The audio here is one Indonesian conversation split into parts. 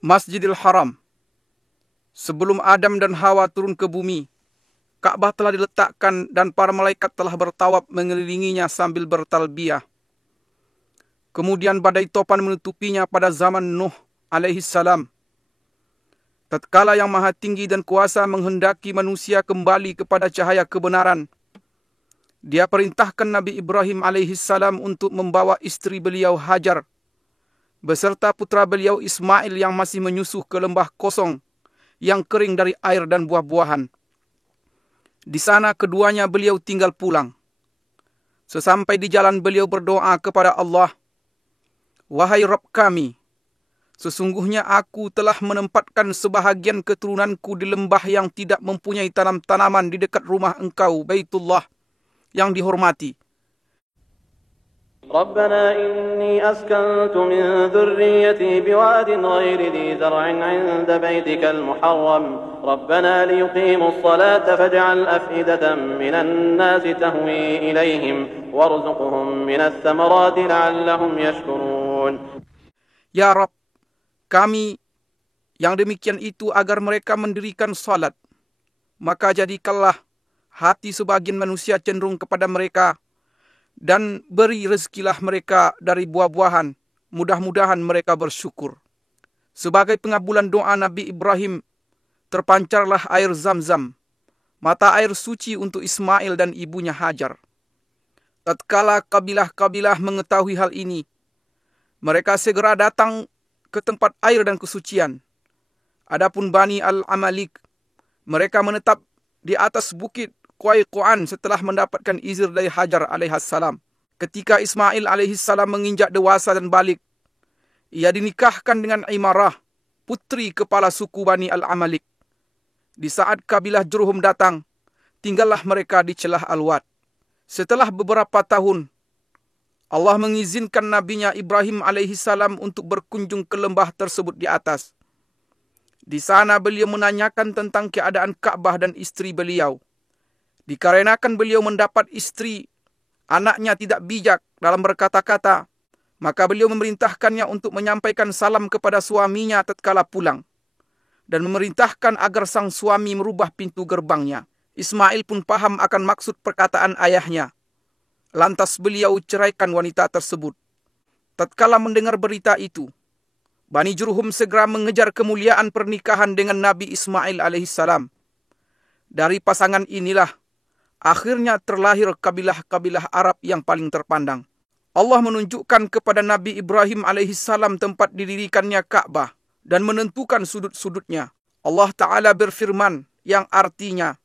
Masjidil Haram. Sebelum Adam dan Hawa turun ke bumi, Ka'bah telah diletakkan dan para malaikat telah bertawaf mengelilinginya sambil bertalbiyah. Kemudian badai topan menutupinya pada zaman Nuh alaihi salam. Tatkala yang maha tinggi dan kuasa menghendaki manusia kembali kepada cahaya kebenaran, Dia perintahkan Nabi Ibrahim alaihi salam untuk membawa istri beliau Hajar beserta putra beliau Ismail yang masih menyusuh ke lembah kosong yang kering dari air dan buah-buahan. Di sana keduanya beliau tinggal pulang. Sesampai di jalan beliau berdoa kepada Allah, "Wahai Rabb kami, sesungguhnya aku telah menempatkan sebahagian keturunanku di lembah yang tidak mempunyai tanam-tanaman di dekat rumah Engkau, Baitullah, yang dihormati. ربنا إني أسكنت من ذريتي بواد غير ذي زرع عند بيتك المحرم ربنا ليقيموا الصلاة فاجعل أفئدة من الناس تهوي إليهم وارزقهم من الثمرات لعلهم يشكرون." Ya Rabb, kami yang demikian itu agar mereka mendirikan salat, maka jadikanlah hati sebagian manusia cenderung kepada mereka, dan beri rezekilah mereka dari buah-buahan, mudah-mudahan mereka bersyukur. Sebagai pengabulan doa Nabi Ibrahim, terpancarlah air Zam-Zam, mata air suci untuk Ismail dan ibunya Hajar. Tatkala kabilah-kabilah mengetahui hal ini, mereka segera datang ke tempat air dan kesucian. Adapun Bani Al-Amalik, mereka menetap di atas bukit Qaiqu'an setelah mendapatkan izin dari Hajar alaihissalam. Ketika Ismail alaihissalam menginjak dewasa dan balik, ia dinikahkan dengan Imarah, putri kepala suku Bani Al-Amalik. Di saat kabilah Jurhum datang, tinggallah mereka di celah Al-Wad. Setelah beberapa tahun, Allah mengizinkan nabinya Ibrahim alaihissalam untuk berkunjung ke lembah tersebut di atas. Di sana beliau menanyakan tentang keadaan Ka'bah dan istri beliau. Dikarenakan beliau mendapat istri, anaknya tidak bijak dalam berkata-kata, maka beliau memerintahkannya untuk menyampaikan salam kepada suaminya tatkala pulang, dan memerintahkan agar sang suami merubah pintu gerbangnya. Ismail pun paham akan maksud perkataan ayahnya. Lantas beliau ceraikan wanita tersebut. Tatkala mendengar berita itu, Bani Jurhum segera mengejar kemuliaan pernikahan dengan Nabi Ismail alaihissalam. Dari pasangan inilah akhirnya terlahir kabilah-kabilah Arab yang paling terpandang. Allah menunjukkan kepada Nabi Ibrahim alaihissalam tempat didirikannya Ka'bah dan menentukan sudut-sudutnya. Allah Ta'ala berfirman yang artinya,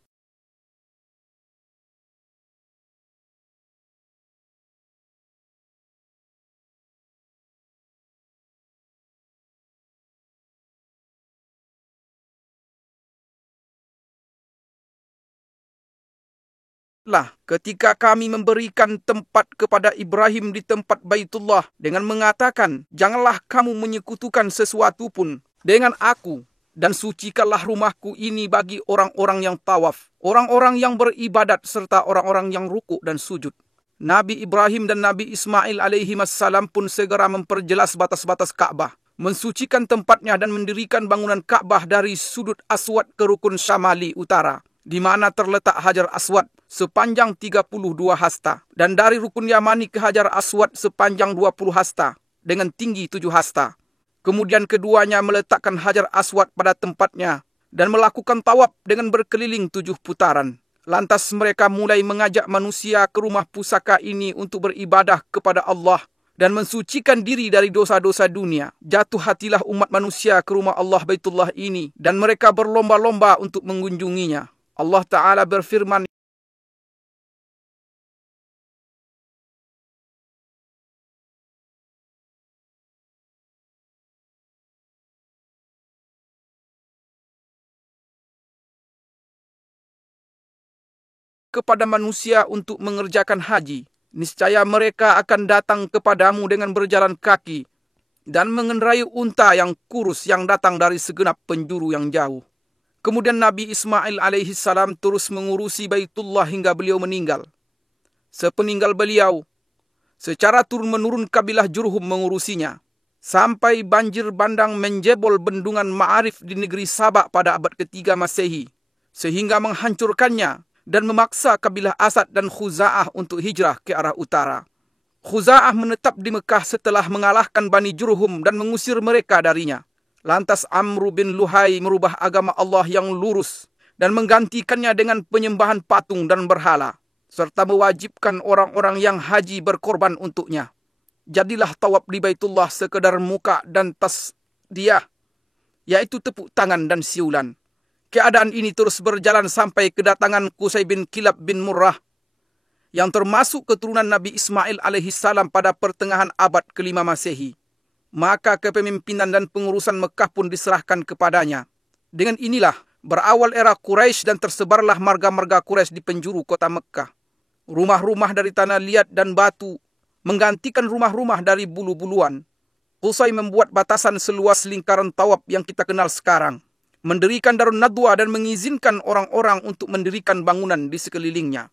ketika kami memberikan tempat kepada Ibrahim di tempat Baitullah dengan mengatakan, "Janganlah kamu menyekutukan sesuatu pun dengan aku, dan sucikanlah rumahku ini bagi orang-orang yang tawaf, orang-orang yang beribadat, serta orang-orang yang rukuk dan sujud." Nabi Ibrahim dan Nabi Ismail alaihimassalam pun segera memperjelas batas-batas Ka'bah, mensucikan tempatnya dan mendirikan bangunan Ka'bah dari sudut Aswad ke rukun Syamali utara, di mana terletak Hajar Aswad sepanjang 32 hasta, dan dari rukun Yamani ke Hajar Aswad sepanjang 20 hasta dengan tinggi 7 hasta. Kemudian keduanya meletakkan Hajar Aswad pada tempatnya dan melakukan tawaf dengan berkeliling 7 putaran. Lantas mereka mulai mengajak manusia ke rumah pusaka ini untuk beribadah kepada Allah dan mensucikan diri dari dosa-dosa dunia. Jatuh hatilah umat manusia ke rumah Allah Baitullah ini dan mereka berlomba-lomba untuk mengunjunginya. Allah Ta'ala berfirman kepada manusia untuk mengerjakan haji, niscaya mereka akan datang kepadamu dengan berjalan kaki dan mengendarai unta yang kurus yang datang dari segenap penjuru yang jauh. Kemudian Nabi Ismail alaihissalam terus mengurusi Baitullah hingga beliau meninggal. Sepeninggal beliau, secara turun-menurun kabilah Jurhum mengurusinya, sampai banjir bandang menjebol bendungan Ma'arif di negeri Sabak pada abad ketiga Masehi, sehingga menghancurkannya dan memaksa kabilah Asad dan Khuza'ah untuk hijrah ke arah utara. Khuza'ah menetap di Mekah setelah mengalahkan Bani Jurhum dan mengusir mereka darinya. Lantas Amru bin Luhai merubah agama Allah yang lurus dan menggantikannya dengan penyembahan patung dan berhala, serta mewajibkan orang-orang yang haji berkorban untuknya. Jadilah tawaf di Baitullah sekedar muka dan tasdiyah, yaitu tepuk tangan dan siulan. Keadaan ini terus berjalan sampai kedatangan Qusay bin Kilab bin Murrah, yang termasuk keturunan Nabi Ismail alaihissalam pada pertengahan abad ke-5 Masehi. Maka kepemimpinan dan pengurusan Mekah pun diserahkan kepadanya. Dengan inilah berawal era Quraisy dan tersebarlah marga-marga Quraisy di penjuru kota Mekah. Rumah-rumah dari tanah liat dan batu menggantikan rumah-rumah dari bulu-buluan. Qusay membuat batasan seluas lingkaran tawaf yang kita kenal sekarang, mendirikan Darun Nadwa dan mengizinkan orang-orang untuk mendirikan bangunan di sekelilingnya.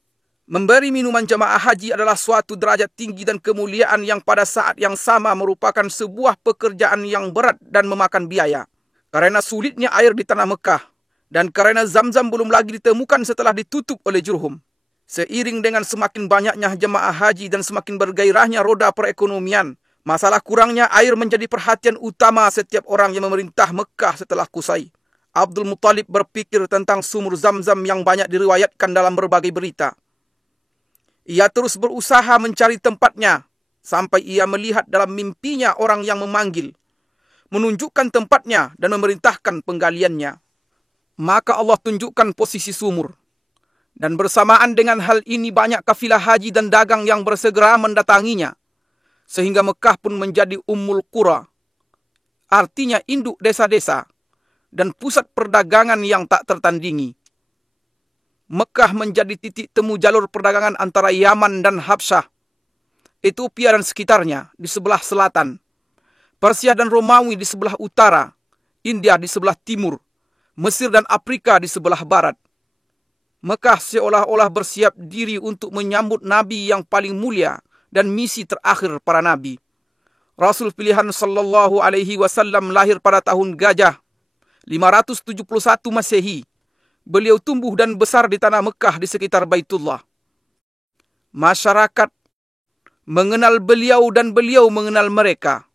Memberi minuman jamaah haji adalah suatu derajat tinggi dan kemuliaan yang pada saat yang sama merupakan sebuah pekerjaan yang berat dan memakan biaya. Karena sulitnya air di tanah Mekah, dan karena Zamzam belum lagi ditemukan setelah ditutup oleh Jurhum. Seiring dengan semakin banyaknya jemaah haji dan semakin bergairahnya roda perekonomian, masalah kurangnya air menjadi perhatian utama setiap orang yang memerintah Mekah setelah Qusay. Abdul Muttalib berpikir tentang sumur Zamzam yang banyak diriwayatkan dalam berbagai berita. Ia terus berusaha mencari tempatnya, sampai ia melihat dalam mimpinya orang yang memanggil, menunjukkan tempatnya dan memerintahkan penggaliannya. Maka Allah tunjukkan posisi sumur. Dan bersamaan dengan hal ini banyak kafilah haji dan dagang yang bersegera mendatanginya, sehingga Mekah pun menjadi Ummul Qura, artinya induk desa-desa, dan pusat perdagangan yang tak tertandingi. Mekah menjadi titik temu jalur perdagangan antara Yaman dan Habsyah, Ethiopia dan sekitarnya di sebelah selatan, Persia dan Romawi di sebelah utara, India di sebelah timur, Mesir dan Afrika di sebelah barat. Mekah seolah-olah bersiap diri untuk menyambut Nabi yang paling mulia dan misi terakhir para Nabi. Rasul pilihan sallallahu alaihi wasallam lahir pada tahun Gajah 571 Masehi. Beliau tumbuh dan besar di tanah Mekah di sekitar Baitullah. Masyarakat mengenal beliau dan beliau mengenal mereka.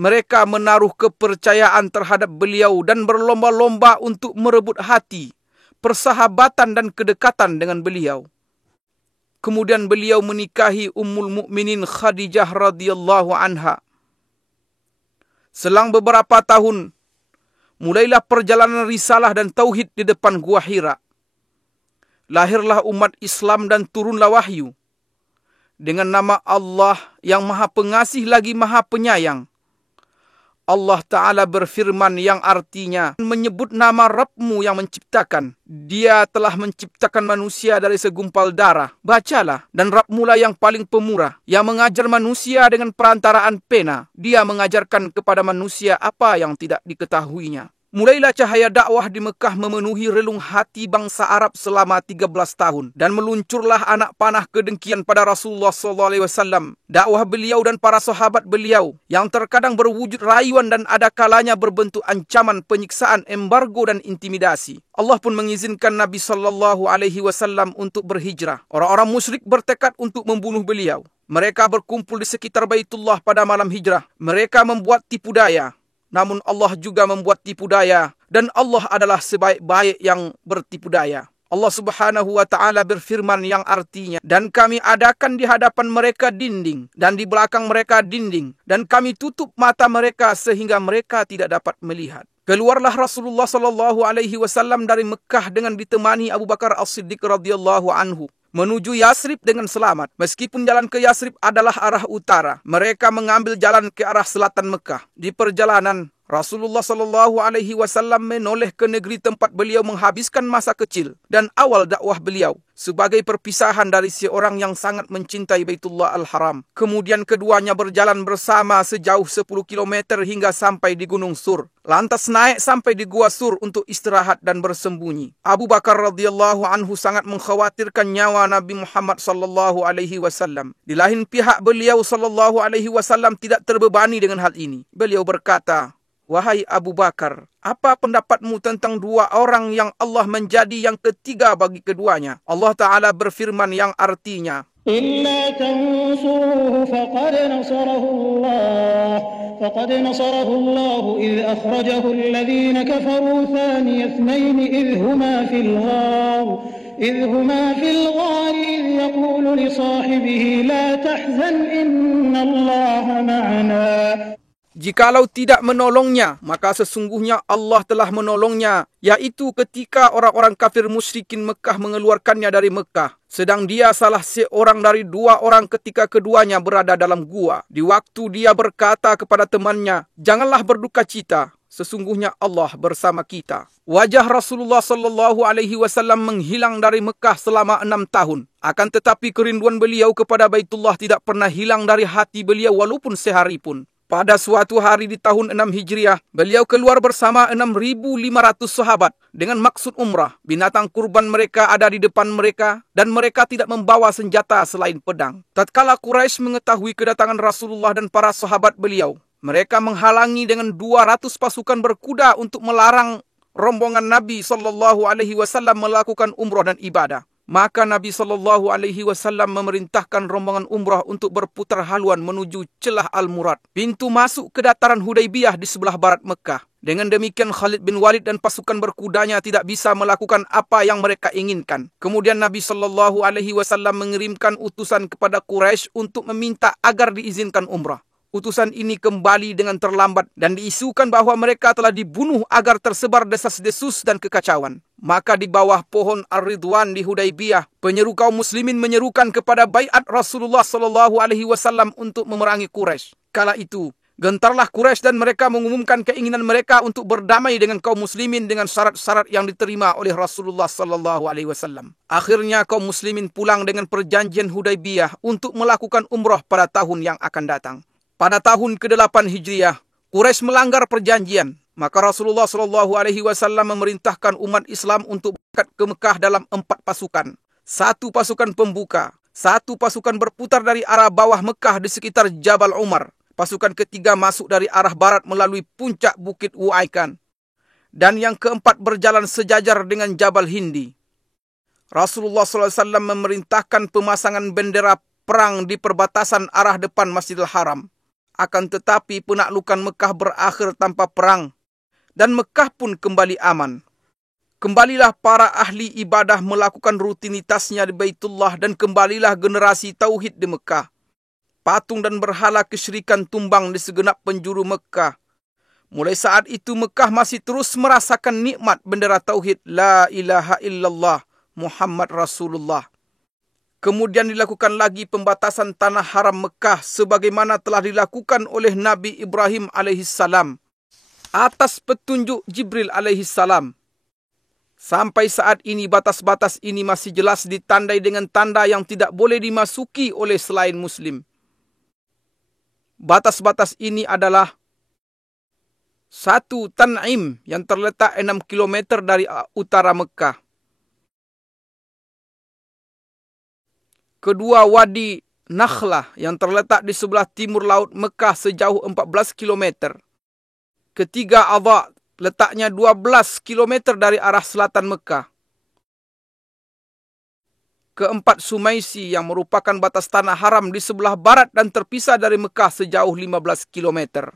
Mereka menaruh kepercayaan terhadap beliau dan berlomba-lomba untuk merebut hati, persahabatan dan kedekatan dengan beliau. Kemudian beliau menikahi Ummul Mukminin Khadijah radhiyallahu anha. Selang beberapa tahun, mulailah perjalanan risalah dan tauhid di depan Gua Hira. Lahirlah umat Islam dan turunlah wahyu. Dengan nama Allah yang Maha Pengasih lagi Maha Penyayang. Allah Ta'ala berfirman yang artinya menyebut nama Rabbmu yang menciptakan. Dia telah menciptakan manusia dari segumpal darah. Bacalah, dan Rabbmu lah yang paling pemurah, yang mengajar manusia dengan perantaraan pena. Dia mengajarkan kepada manusia apa yang tidak diketahuinya. Mulailah cahaya dakwah di Mekah memenuhi relung hati bangsa Arab selama 13 tahun. Dan meluncurlah anak panah kedengkian pada Rasulullah SAW. Dakwah beliau dan para sahabat beliau, yang terkadang berwujud rayuan dan ada kalanya berbentuk ancaman, penyiksaan, embargo dan intimidasi. Allah pun mengizinkan Nabi SAW untuk berhijrah. Orang-orang musyrik bertekad untuk membunuh beliau. Mereka berkumpul di sekitar Baitullah pada malam hijrah. Mereka membuat tipu daya. Namun Allah juga membuat tipu daya, dan Allah adalah sebaik-baik yang bertipu daya. Allah Subhanahu wa Ta'ala berfirman yang artinya, dan kami adakan di hadapan mereka dinding, dan di belakang mereka dinding, dan kami tutup mata mereka sehingga mereka tidak dapat melihat. Keluarlah Rasulullah SAW dari Mekah dengan ditemani Abu Bakar As-Siddiq radhiyallahu anhu, menuju Yasrib dengan selamat. Meskipun jalan ke Yasrib adalah arah utara, mereka mengambil jalan ke arah selatan Mekah. Di perjalanan, Rasulullah sallallahu alaihi wasallam menoleh ke negeri tempat beliau menghabiskan masa kecil dan awal dakwah beliau sebagai perpisahan dari seorang yang sangat mencintai Baitullah Al-Haram. Kemudian keduanya berjalan bersama sejauh 10 km hingga sampai di Gunung Sur. Lantas naik sampai di Gua Sur untuk istirahat dan bersembunyi. Abu Bakar radhiyallahu anhu sangat mengkhawatirkan nyawa Nabi Muhammad sallallahu alaihi wasallam. Di lain pihak beliau sallallahu alaihi wasallam tidak terbebani dengan hal ini. Beliau berkata, "Wahai Abu Bakar, apa pendapatmu tentang dua orang yang Allah menjadi yang ketiga bagi keduanya?" Allah Ta'ala berfirman yang artinya, إلا تنصروه فقد نصره الله إذ أخرجه الذين كفروا ثاني اثنين إذ هما في الغار إذ يقول لصاحبه لا تحزن إن الله معنا. Jikalau tidak menolongnya, maka sesungguhnya Allah telah menolongnya, yaitu ketika orang-orang kafir musyrikin Mekah mengeluarkannya dari Mekah. Sedang dia salah seorang dari dua orang ketika keduanya berada dalam gua. Di waktu dia berkata kepada temannya, "Janganlah berduka cita, sesungguhnya Allah bersama kita." Wajah Rasulullah sallallahu alaihi wasallam menghilang dari Mekah selama 6 tahun. Akan tetapi kerinduan beliau kepada Baitullah tidak pernah hilang dari hati beliau walaupun sehari pun. Pada suatu hari di tahun 6 Hijriah, beliau keluar bersama 6.500 sahabat dengan maksud umrah. Binatang kurban mereka ada di depan mereka dan mereka tidak membawa senjata selain pedang. Tatkala Quraisy mengetahui kedatangan Rasulullah dan para sahabat beliau, mereka menghalangi dengan 200 pasukan berkuda untuk melarang rombongan Nabi SAW melakukan umrah dan ibadah. Maka Nabi SAW memerintahkan rombongan umrah untuk berputar haluan menuju celah Al-Murad, pintu masuk ke dataran Hudaybiyah di sebelah barat Mekah. Dengan demikian Khalid bin Walid dan pasukan berkudanya tidak bisa melakukan apa yang mereka inginkan. Kemudian Nabi SAW mengirimkan utusan kepada Quraisy untuk meminta agar diizinkan umrah. Utusan ini kembali dengan terlambat dan diisukan bahwa mereka telah dibunuh agar tersebar desas-desus dan kekacauan. Maka di bawah pohon Ar-Ridwan di Hudaybiyah, penyeru kaum muslimin menyerukan kepada baiat Rasulullah SAW untuk memerangi Quraisy. Kala itu, gentarlah Quraisy dan mereka mengumumkan keinginan mereka untuk berdamai dengan kaum muslimin dengan syarat-syarat yang diterima oleh Rasulullah SAW. Akhirnya kaum muslimin pulang dengan perjanjian Hudaybiyah untuk melakukan umrah pada tahun yang akan datang. Pada tahun ke-8 Hijriah, Quraisy melanggar perjanjian. Maka Rasulullah SAW memerintahkan umat Islam untuk berangkat ke Mekah dalam 4 pasukan. 1 pasukan pembuka, 1 pasukan berputar dari arah bawah Mekah di sekitar Jabal Umar. Pasukan ketiga masuk dari arah barat melalui puncak Bukit Uaikan. Dan yang keempat berjalan sejajar dengan Jabal Hindi. Rasulullah SAW memerintahkan pemasangan bendera perang di perbatasan arah depan Masjidil Haram. Akan tetapi penaklukan Mekah berakhir tanpa perang dan Mekah pun kembali aman. Kembalilah para ahli ibadah melakukan rutinitasnya di Baitullah dan kembalilah generasi tauhid di Mekah. Patung dan berhala kesyirikan tumbang di segenap penjuru Mekah. Mulai saat itu Mekah masih terus merasakan nikmat bendera tauhid La ilaha illallah Muhammad Rasulullah. Kemudian dilakukan lagi pembatasan tanah haram Mekah sebagaimana telah dilakukan oleh Nabi Ibrahim alaihissalam atas petunjuk Jibril alaihissalam. Sampai saat ini batas-batas ini masih jelas ditandai dengan tanda yang tidak boleh dimasuki oleh selain Muslim. Batas-batas ini adalah 1. Tan'im yang terletak 6 km dari utara Mekah. Kedua, Wadi Nakhlah yang terletak di sebelah timur laut Mekah sejauh 14 km. Ketiga, Adha, letaknya 12 km dari arah selatan Mekah. Keempat, Sumaisi yang merupakan batas tanah haram di sebelah barat dan terpisah dari Mekah sejauh 15 km.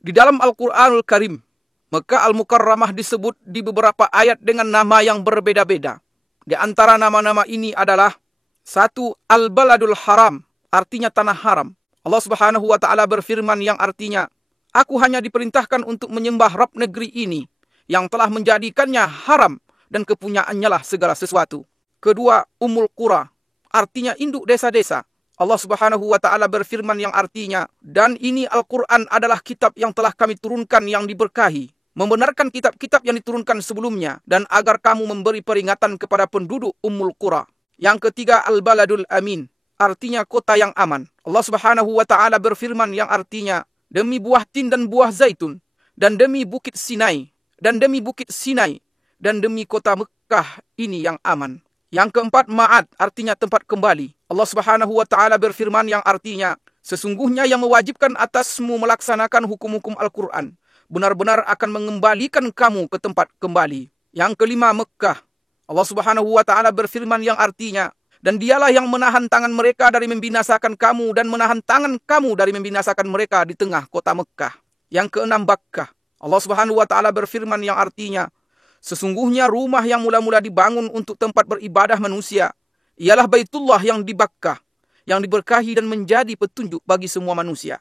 Di dalam Al-Quranul Karim, Mekah Al-Mukarramah disebut di beberapa ayat dengan nama yang berbeda-beda. Di antara nama-nama ini adalah 1. Al-Baladul Haram, artinya tanah haram. Allah Subhanahu wa Ta'ala berfirman yang artinya, "Aku hanya diperintahkan untuk menyembah Rabb negeri ini, yang telah menjadikannya haram dan kepunyaannya lah segala sesuatu." Kedua, Ummul Qura, artinya induk desa-desa. Allah Subhanahu wa Ta'ala berfirman yang artinya, dan ini Al-Quran adalah kitab yang telah kami turunkan yang diberkahi, membenarkan kitab-kitab yang diturunkan sebelumnya, dan agar kamu memberi peringatan kepada penduduk Ummul Qura. Yang ketiga, Al-Baladul Amin, artinya kota yang aman. Allah Subhanahu wa Ta'ala berfirman yang artinya, demi buah tin dan buah zaitun, dan demi bukit Sinai, dan demi bukit Sinai, dan demi kota Mekah ini yang aman. Yang keempat, Ma'ad, artinya tempat kembali. Allah Subhanahu wa Ta'ala berfirman yang artinya, sesungguhnya yang mewajibkan atasmu melaksanakan hukum-hukum Al-Quran, benar-benar akan mengembalikan kamu ke tempat kembali. Yang kelima, Mekah. Allah Subhanahu wa Ta'ala berfirman yang artinya, dan dialah yang menahan tangan mereka dari membinasakan kamu, dan menahan tangan kamu dari membinasakan mereka di tengah kota Mekah. Yang keenam, Bakkah. Allah Subhanahu wa Ta'ala berfirman yang artinya, sesungguhnya rumah yang mula-mula dibangun untuk tempat beribadah manusia ialah Baitullah yang di Bakkah, yang diberkahi dan menjadi petunjuk bagi semua manusia.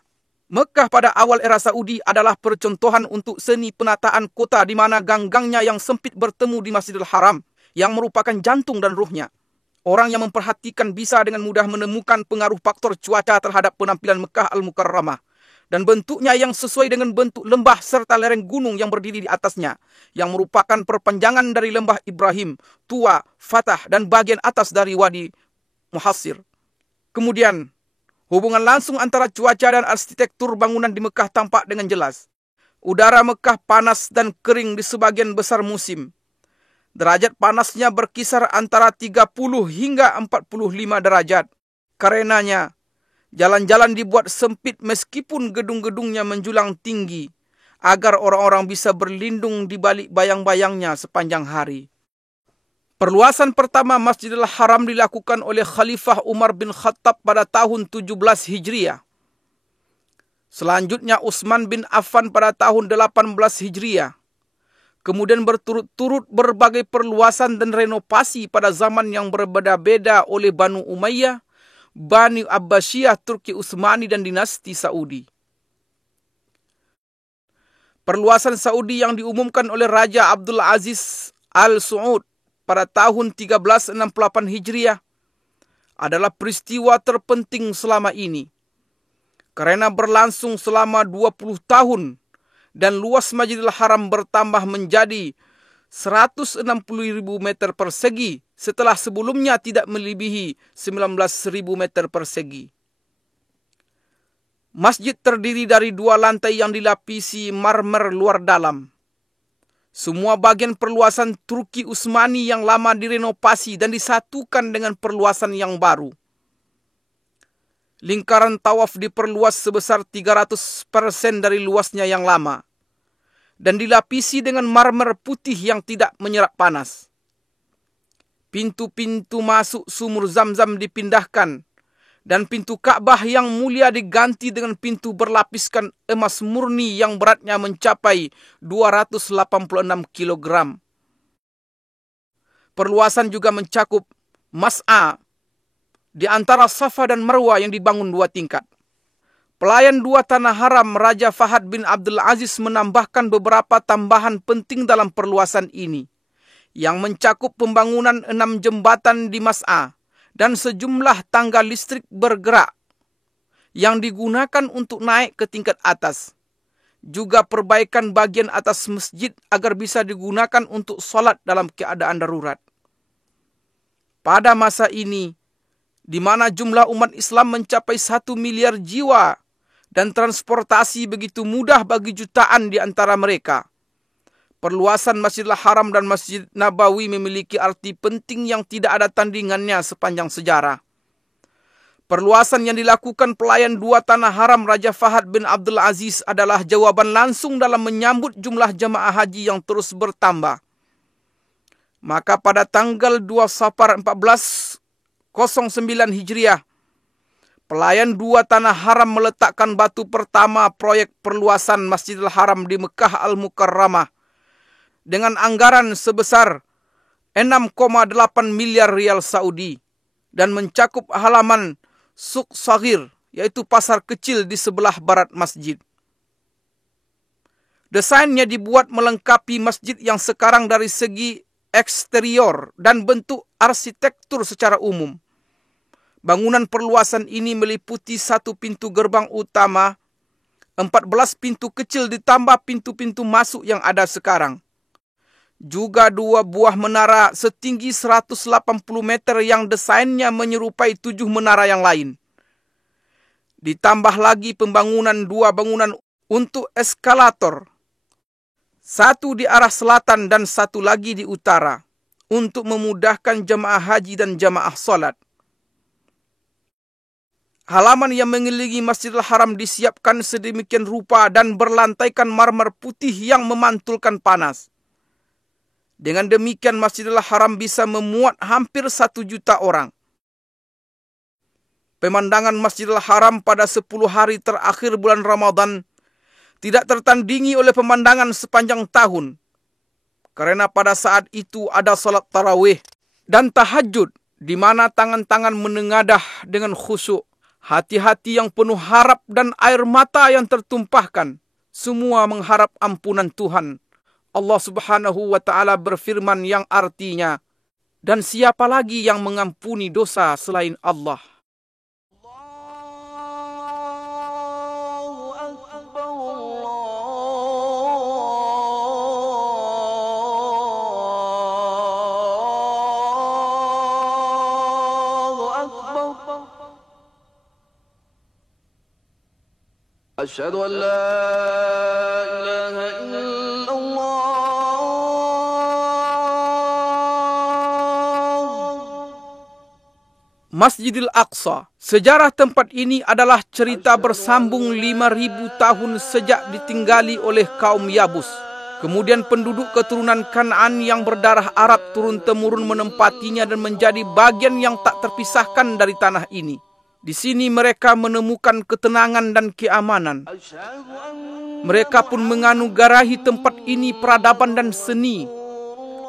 Mekah pada awal era Saudi adalah percontohan untuk seni penataan kota di mana gang-gangnya yang sempit bertemu di Masjidil Haram, yang merupakan jantung dan ruhnya. Orang yang memperhatikan bisa dengan mudah menemukan pengaruh faktor cuaca terhadap penampilan Mekah Al-Mukarramah, dan bentuknya yang sesuai dengan bentuk lembah serta lereng gunung yang berdiri di atasnya, yang merupakan perpanjangan dari lembah Ibrahim, Tua, Fatah, dan bagian atas dari Wadi Muhassir. Kemudian, hubungan langsung antara cuaca dan arsitektur bangunan di Mekah tampak dengan jelas. Udara Mekah panas dan kering di sebagian besar musim. Derajat panasnya berkisar antara 30 hingga 45 derajat. Karenanya, jalan-jalan dibuat sempit meskipun gedung-gedungnya menjulang tinggi, agar orang-orang bisa berlindung di balik bayang-bayangnya sepanjang hari. Perluasan pertama Masjidil Haram dilakukan oleh Khalifah Umar bin Khattab pada tahun 17 Hijriah. Selanjutnya Utsman bin Affan pada tahun 18 Hijriah. Kemudian berturut-turut berbagai perluasan dan renovasi pada zaman yang berbeda-beda oleh Banu Umayyah, Bani Abbasiyah, Turki Utsmani, dan dinasti Saudi. Perluasan Saudi yang diumumkan oleh Raja Abdul Aziz Al Saud pada tahun 1368 Hijriah adalah peristiwa terpenting selama ini, karena berlangsung selama 20 tahun dan luas Masjidil Haram bertambah menjadi 160.000 meter persegi setelah sebelumnya tidak melebihi 19.000 meter persegi. Masjid terdiri dari 2 lantai yang dilapisi marmer luar dalam. Semua bagian perluasan Turki Utsmani yang lama direnovasi dan disatukan dengan perluasan yang baru. Lingkaran tawaf diperluas sebesar 300% dari luasnya yang lama, dan dilapisi dengan marmer putih yang tidak menyerap panas. Pintu-pintu masuk sumur Zam-Zam dipindahkan, dan pintu Ka'bah yang mulia diganti dengan pintu berlapiskan emas murni yang beratnya mencapai 286 kg. Perluasan juga mencakup Mas'a di antara Safa dan Marwah yang dibangun 2 tingkat. Pelayan 2 tanah haram Raja Fahad bin Abdul Aziz menambahkan beberapa tambahan penting dalam perluasan ini, yang mencakup pembangunan 6 jembatan di Mas'a dan sejumlah tangga listrik bergerak yang digunakan untuk naik ke tingkat atas. Juga perbaikan bagian atas masjid agar bisa digunakan untuk sholat dalam keadaan darurat. Pada masa ini, di mana jumlah umat Islam mencapai 1 miliar jiwa dan transportasi begitu mudah bagi jutaan di antara mereka, perluasan Masjidil Haram dan Masjid Nabawi memiliki arti penting yang tidak ada tandingannya sepanjang sejarah. Perluasan yang dilakukan pelayan 2 tanah haram Raja Fahad bin Abdul Aziz adalah jawaban langsung dalam menyambut jumlah jamaah haji yang terus bertambah. Maka pada tanggal 2 Safar 1409 Hijriah, pelayan 2 tanah haram meletakkan batu pertama proyek perluasan Masjidil Haram di Mekah Al-Mukarramah dengan anggaran sebesar 6,8 miliar rial Saudi dan mencakup halaman Suq Saghir, yaitu pasar kecil di sebelah barat masjid. Desainnya dibuat melengkapi masjid yang sekarang dari segi eksterior dan bentuk arsitektur secara umum. Bangunan perluasan ini meliputi 1 pintu gerbang utama, 14 pintu kecil ditambah pintu-pintu masuk yang ada sekarang. Juga 2 buah menara setinggi 180 meter yang desainnya menyerupai 7 menara yang lain. Ditambah lagi pembangunan 2 bangunan untuk eskalator. 1 di arah selatan dan 1 lagi di utara, untuk memudahkan jemaah haji dan jemaah salat. Halaman yang mengelilingi Masjidil Haram disiapkan sedemikian rupa dan berlantaikan marmer putih yang memantulkan panas. Dengan demikian Masjidil Haram bisa memuat hampir 1 juta orang. Pemandangan Masjidil Haram pada 10 hari terakhir bulan Ramadan tidak tertandingi oleh pemandangan sepanjang tahun. Karena pada saat itu ada salat tarawih dan tahajud, di mana tangan-tangan menengadah dengan khusyuk. Hati-hati yang penuh harap dan air mata yang tertumpahkan, semua mengharap ampunan Tuhan. Allah Subhanahu wa Ta'ala berfirman yang artinya, dan siapa lagi yang mengampuni dosa selain Allah? أشهد أن لا إله إلا الله. Masjidil Aqsa. Sejarah tempat ini adalah cerita bersambung 5.000 tahun sejak ditinggali oleh kaum Yabus. Kemudian penduduk keturunan Kan'an yang berdarah Arab turun-temurun menempatinya dan menjadi bagian yang tak terpisahkan dari tanah ini. Di sini mereka menemukan ketenangan dan keamanan. Mereka pun menganugerahi tempat ini peradaban dan seni.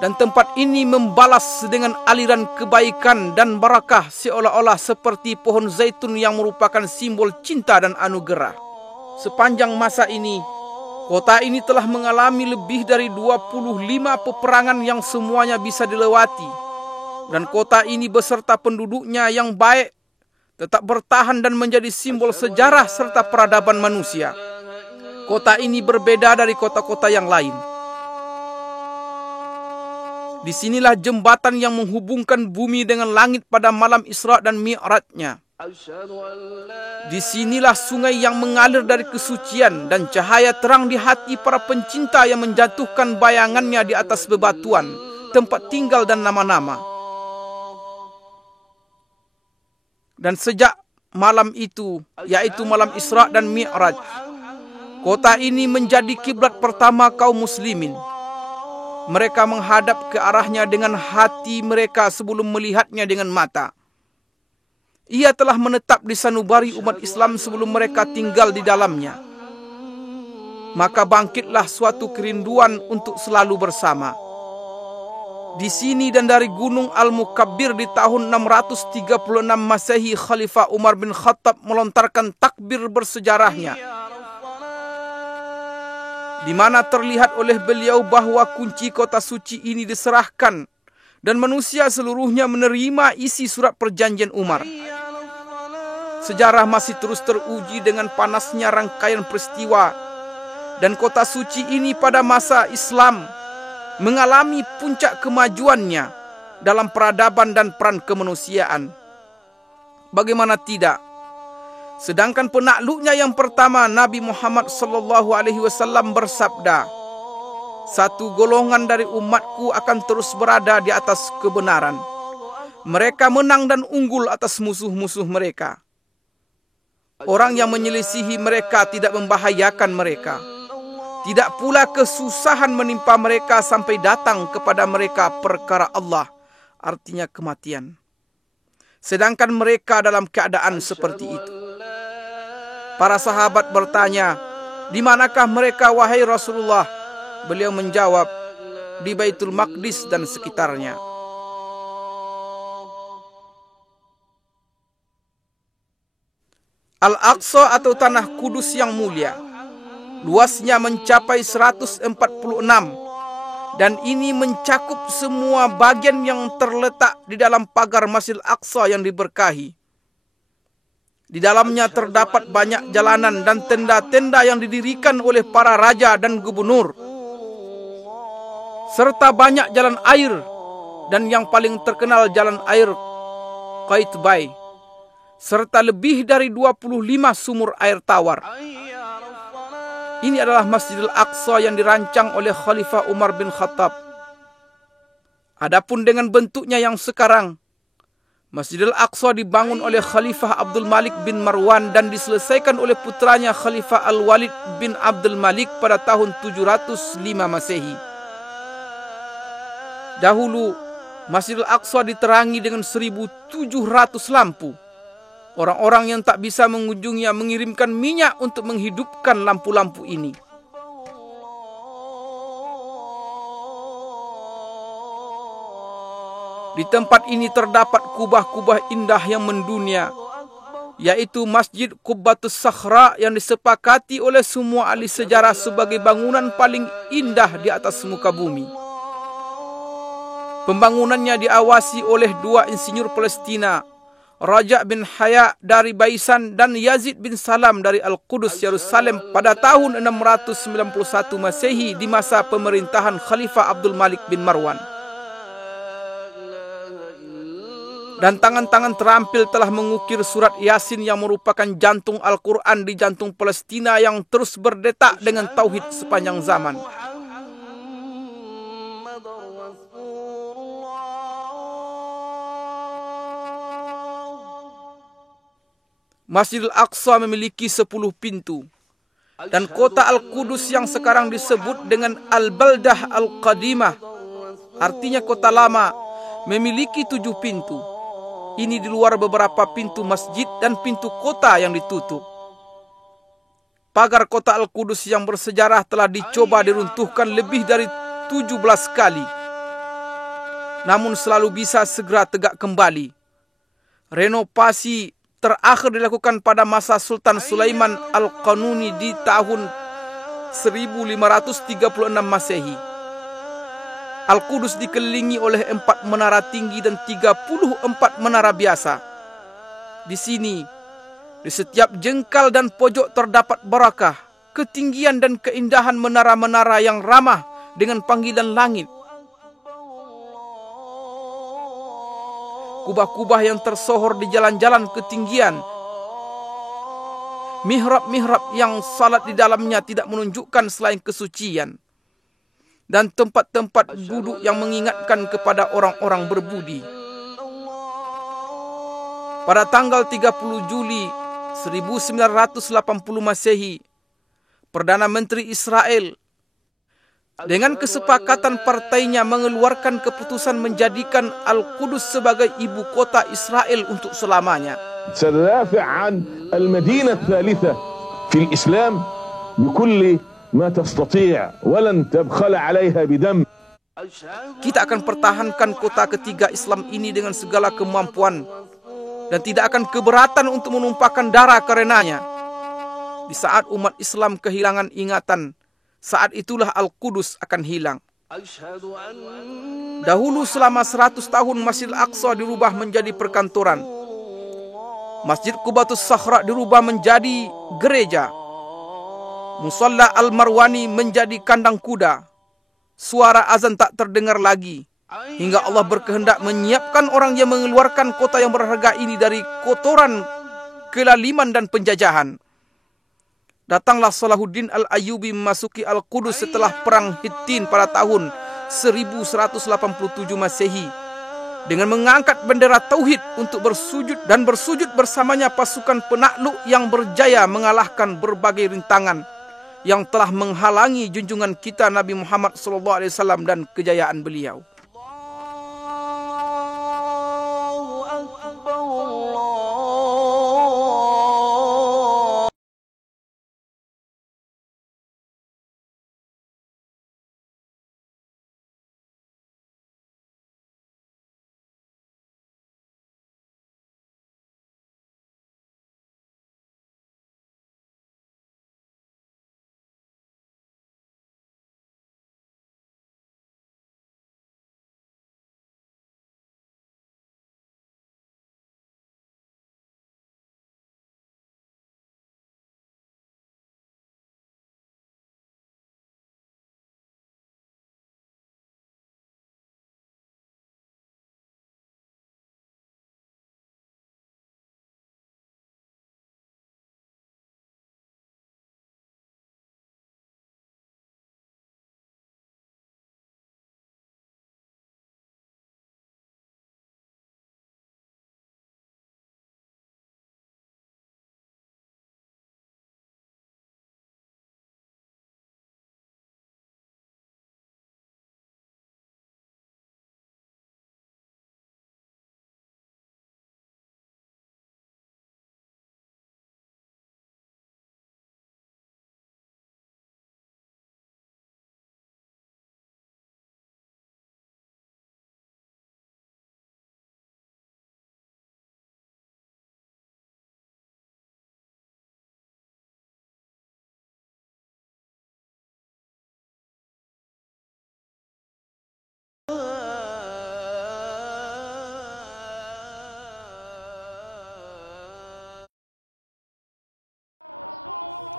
Dan tempat ini membalas dengan aliran kebaikan dan barakah seolah-olah seperti pohon zaitun yang merupakan simbol cinta dan anugerah. Sepanjang masa ini, kota ini telah mengalami lebih dari 25 peperangan yang semuanya bisa dilewati. Dan kota ini beserta penduduknya yang baik tetap bertahan dan menjadi simbol sejarah serta peradaban manusia. Kota ini berbeda dari kota-kota yang lain. Disinilah jembatan yang menghubungkan bumi dengan langit pada malam Isra dan Mi'rajnya. Disinilah sungai yang mengalir dari kesucian dan cahaya terang di hati para pencinta yang menjatuhkan bayangannya di atas bebatuan, tempat tinggal dan nama-nama. Dan sejak malam itu, yaitu malam Isra dan Mi'raj, kota ini menjadi kiblat pertama kaum muslimin. Mereka menghadap ke arahnya dengan hati mereka sebelum melihatnya dengan mata. Ia telah menetap di sanubari umat Islam sebelum mereka tinggal di dalamnya. Maka bangkitlah suatu kerinduan untuk selalu bersama. Di sini dan dari Gunung Al-Mukabbir di tahun 636 Masehi, Khalifah Umar bin Khattab melontarkan takbir bersejarahnya, di mana terlihat oleh beliau bahwa kunci kota suci ini diserahkan dan manusia seluruhnya menerima isi surat perjanjian Umar. Sejarah masih terus teruji dengan panasnya rangkaian peristiwa, dan kota suci ini pada masa Islam mengalami puncak kemajuannya dalam peradaban dan peran kemanusiaan. Bagaimana tidak? Sedangkan penakluknya yang pertama, Nabi Muhammad SAW bersabda, "Satu golongan dari umatku akan terus berada di atas kebenaran. Mereka menang dan unggul atas musuh-musuh mereka. Orang yang menyelisihi mereka tidak membahayakan mereka. Tidak pula kesusahan menimpa mereka sampai datang kepada mereka perkara Allah," artinya kematian. Sedangkan mereka dalam keadaan seperti itu. Para sahabat bertanya, "Di manakah mereka wahai Rasulullah?" Beliau menjawab, "Di Baitul Maqdis dan sekitarnya." Al-Aqsa atau Tanah Kudus yang mulia, luasnya mencapai 146 dan ini mencakup semua bagian yang terletak di dalam pagar Masjidil Aqsa yang diberkahi. Di dalamnya terdapat banyak jalanan dan tenda-tenda yang didirikan oleh para raja dan gubernur, serta banyak jalan air, dan yang paling terkenal jalan air Qaitbay, serta lebih dari 25 sumur air tawar. Ini adalah Masjidil Aqsa yang dirancang oleh Khalifah Umar bin Khattab. Adapun dengan bentuknya yang sekarang, Masjidil Aqsa dibangun oleh Khalifah Abdul Malik bin Marwan dan diselesaikan oleh putranya Khalifah Al-Walid bin Abdul Malik pada tahun 705 Masehi. Dahulu, Masjidil Aqsa diterangi dengan 1.700 lampu. Orang-orang yang tak bisa mengunjunginya mengirimkan minyak untuk menghidupkan lampu-lampu ini. Di tempat ini terdapat kubah-kubah indah yang mendunia, yaitu Masjid Qubbatus Sakhra yang disepakati oleh semua ahli sejarah sebagai bangunan paling indah di atas muka bumi. Pembangunannya diawasi oleh dua insinyur Palestina, Raja bin Haya dari Baisan dan Yazid bin Salam dari Al-Qudus, Yerusalem pada tahun 691 Masehi di masa pemerintahan Khalifah Abdul Malik bin Marwan. Dan tangan-tangan terampil telah mengukir surat Yasin yang merupakan jantung Al-Quran di jantung Palestina yang terus berdetak dengan tauhid sepanjang zaman. Masjidil Aqsa memiliki 10 pintu. Dan kota Al-Qudus yang sekarang disebut dengan Al-Baldah Al-Qadimah, artinya kota lama, memiliki 7 pintu. Ini di luar beberapa pintu masjid dan pintu kota yang ditutup. Pagar kota Al-Qudus yang bersejarah telah dicoba diruntuhkan lebih dari 17 kali, namun selalu bisa segera tegak kembali. Renovasi terakhir dilakukan pada masa Sultan Sulaiman Al-Qanuni di tahun 1536 Masehi. Al-Qudus dikelilingi oleh 4 menara tinggi dan 34 menara biasa. Di sini, di setiap jengkal dan pojok terdapat barakah, ketinggian dan keindahan menara-menara yang ramah dengan panggilan langit. Kubah-kubah yang tersohor di jalan-jalan ketinggian. Mihrab-mihrab yang salat di dalamnya tidak menunjukkan selain kesucian. Dan tempat-tempat duduk yang mengingatkan kepada orang-orang berbudi. Pada tanggal 30 Juli 1980 Masehi, Perdana Menteri Israel dengan kesepakatan partainya mengeluarkan keputusan menjadikan Al-Qudus sebagai ibu kota Israel untuk selamanya. سندافع عن المدينة الثالثة في الإسلام بكل ما تستطيع ولن تبخل عليها بدم. Kita akan pertahankan kota ketiga Islam ini dengan segala kemampuan dan tidak akan keberatan untuk menumpahkan darah karenanya. Di saat umat Islam kehilangan ingatan, saat itulah Al-Qudus akan hilang. Dahulu selama 100 tahun Masjidil Aqsa dirubah menjadi perkantoran. Masjid Qubbatus Sakhra dirubah menjadi gereja. Musalla Al-Marwani menjadi kandang kuda. Suara azan tak terdengar lagi. Hingga Allah berkehendak menyiapkan orang yang mengeluarkan kota yang berharga ini dari kotoran, kelaliman dan penjajahan. Datanglah Salahuddin Al-Ayyubi memasuki Al-Qudus setelah perang Hittin pada tahun 1187 Masehi. Dengan mengangkat bendera Tauhid untuk bersujud dan bersujud bersamanya pasukan penakluk yang berjaya mengalahkan berbagai rintangan yang telah menghalangi junjungan kita Nabi Muhammad SAW dan kejayaan beliau.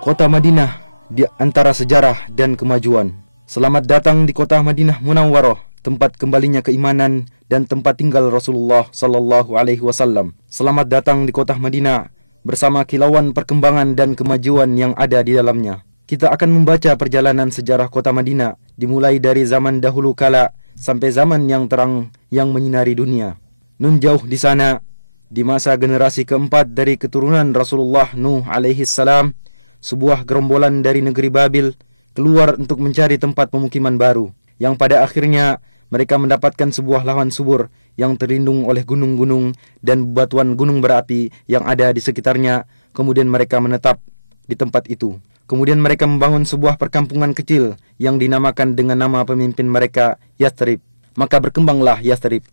Kota Madinah di antara sejarah dan kemajuan. Selamat datang di kota Madinah Munawwarah, tempat kembalinya keimanan dan tempat tinggal Rasulullah sallallahu alaihi wasallam. Selamat datang di kota Madinah bersama kilauan perkembangan dan kemajuan yang ada di dalamnya. Kita akan membaca perjalanan sejarah kota Madinah dimulai dari zaman dahulu kala sampai zaman yang terang yang menyinari dunia. Nun jauh di sana, di masa generasi keempat dari keturunan Rasulullah Nuh alaihi salam, sebuah gerombolan dari negeri Babil keluar untuk mencari tempat pemukiman baru, yang pada akhirnya mereka mendapatkan sebuah lahan subur yang terlindung oleh gunung-gunung dan bebatuan gunung berapi yang ada di sekitarnya. Kemudian mereka menetap di tempat itu. Kemudian mereka membangun sebuah perkampungan kecil yang dinamakan dengan nama pemimpin mereka, Yathrib. Maka berkembanglah Yathrib.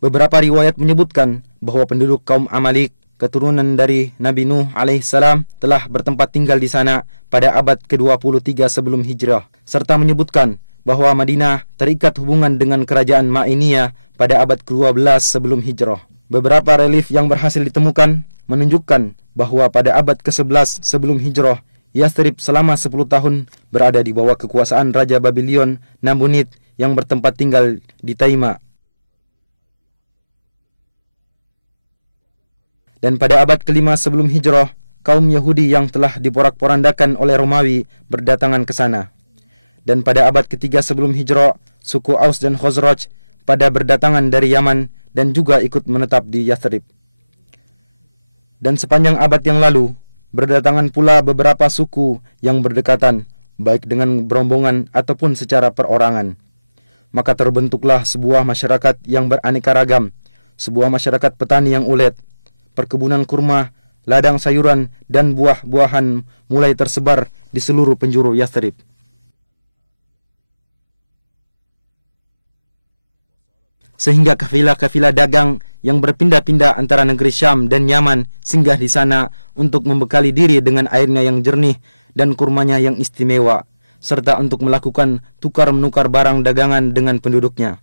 Beberapa riwayat menyebutkan bahwa penduduk kaum Amalik, keturunan dari Nabi Nuh alaihissalam, telah bertempat tinggal di sana pada abad ke-23 sebelum hijrah, serta menyebutkan bahwa Madinah terikat hubungan dengan kerajaan Ma'iniyah pada abad ke-12 sebelum hijrah. Beberapa relief yang berhasil ditemukan menunjukkan bahwa pada abad ke-11 sebelum hijrah, Yathrib selama 10 tahun berada di bawah kekuasaan Raja Babylon Nabonid yang bertempat tinggal di Taima. Dan pada abad ke-5 sebelum hijrah, kaum Yahudi yang telah diporak-porandakan oleh Romawi berdatangan ke sana. Dan pada abad ke-3 sebelum hijrah, suku Aus dan Khazraj pada berdatangan dari Yaman dan juga ikut menetap di Yathrib. Dan sepanjang abad yang lalu, berdatangan pula beberapa suku yang berdekatan, baik dengan berombongan ataupun secara perorangan. Maka terbentuklah sebuah masyarakat yang beraneka ragam, sebuah masyarakat petani yang ulet. Perkebunan kurma, ladang sayuran, dan buah-buahan mulai tersebar di seluruh penjuru Yathrib. Sehingga kafilah-kafilah dagang yang berpindah-pindah antara negeri Syam dan Yaman singgah di sana untuk membekali diri dengan airnya yang jernih dan kurmanya yang istimewa, serta untuk melakukan tukar-menukar barang dagangan dengan penduduknya.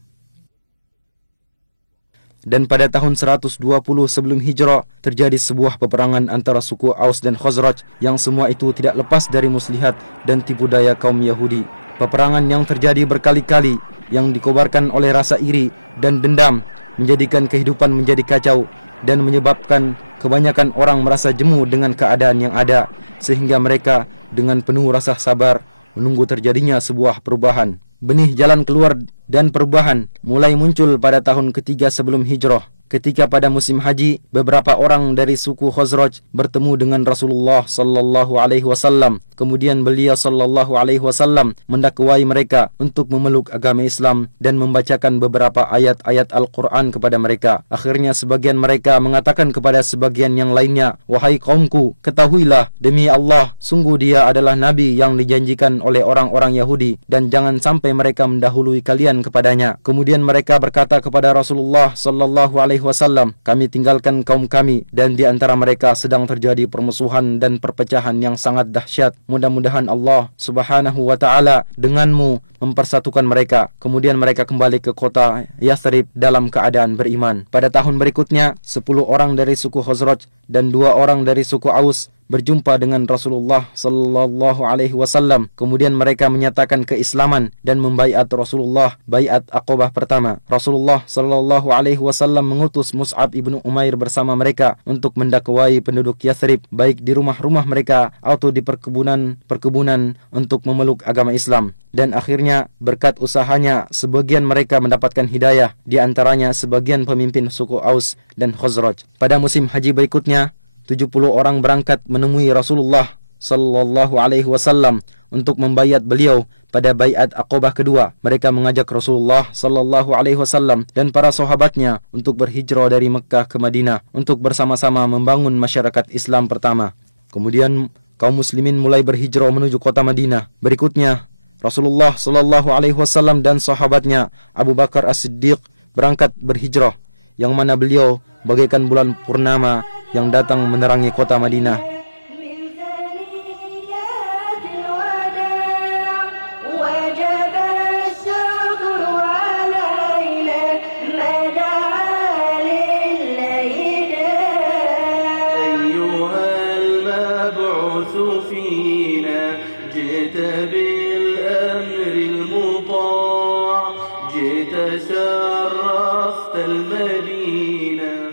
Dan pada tahun 120 sebelum hijrah terjadi sebuah peperangan antara suku Aus dan Khazraj yang semua itu tidak lepas dari muslihat dan tipu daya kaum Yahudi. Peperangan yang terjadi berkali-kali yang dikobarkan oleh rasa iri dan dendam menjadikan kehidupan menjadi kacau dan menyebabkan kebanyakan orang merasa jemu dengan keadaan yang ada, sehingga mereka dengan penuh rasa sabar menunggu terjadinya sebuah perubahan. Benih jalan keluar dan perubahan mulai muncul pada tahun ketiga sebelum hijrah, ketika pada musim haji beberapa orang dari suku Khazraj bertemu dengan Rasulullah sallallahu alaihi wasallam. Kemudian beliau sallallahu alaihi wasallam mendakwai mereka untuk memeluk agama Islam dan membacakan beberapa ayat-ayat Al-Qur'an kepada mereka. Akhirnya sebagian mereka mengatakan kepada sebagian yang lainnya, "Wahai kaumku, ketahuilah demi Allah, sungguh dia adalah nabi yang dijanjikan oleh orang-orang Yahudi dan jangan sampai mereka mendahului kalian kepadanya." Kemudian mereka berkata kepada Rasulullah sallallahu alaihi wasallam, "Kami tinggalkan kaum kami dan di antara mereka sedang terjadi permusuhan dan perpecahan yang sangat dahsyat. Mudah-mudahan Allah subhanahu wa ta'ala denganmu mempersatukan mereka." Kemudian mereka kembali ke kota Yathrib dalam keadaan beriman. Pada tahun berikutnya, 10 orang dari suku Khazraj dan 2 orang dari suku Aus berjumpa dengan Rasulullah sallallahu alaihi wasallam. Kemudian mereka menyatakan keislaman dan membaiat Rasulullah baiat Aqabah pertama. Rasulullah sallallahu alaihi wasallam mengutus Mus'ab ibnu Umair bersama mereka untuk mendakwai penduduk Yathrib, baik di rumah-rumah mereka atau di perkebunan untuk memeluk agama Islam. Dan akhirnya berkat usahanya sebagian mereka mendapatkan hidayah, di antaranya sebagian pemimpin suku Aus dan Khazraj. Pada musim haji berikutnya, 70 orang berangkat menemui Rasulullah sallallahu alaihi wasallam untuk membaiat beliau pada baiat Aqabah kedua. Mereka mengajak Rasulullah sallallahu alaihi wasallam dan para sahabatnya untuk berhijrah dari Mekkah ke Madinah untuk bersama-sama membangun masyarakat Islam pertama. Kemudian kaum muslimin mulai berhijrah menuju kota Madinah. Berikutnya Rasulullah sallallahu alaihi wasallam dan sahabatnya Abu Bakar As-Siddiq berangkat berhijrah, yang mana beliau bagaikan bulan purnama yang datang menerangi kota Madinah.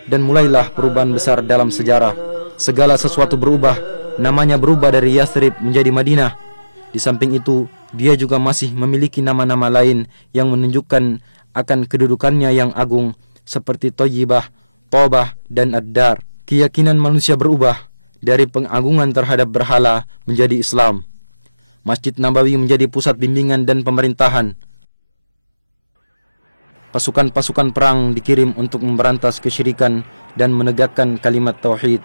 dan mulailah perubahan besar dalam sejarah. Segala sesuatu berubah, namanya berubah dari Yathrib menjadi Madinah. Di samping itu, dia juga masih memiliki nama-nama lain yang menunjukkan akan kedudukannya yang agung, seperti Thayyibah, Thobah, dan Ad-Dar. Keyakinan manusia berubah dari pengagungan terhadap berhala menjadi Islam. Masjid Nabawi menjadi pusat bimbingan dan pemerintahan. Pasukan-pasukan perang dikirim untuk memberantas kesyirikan dan menegakkan kalimat tauhid.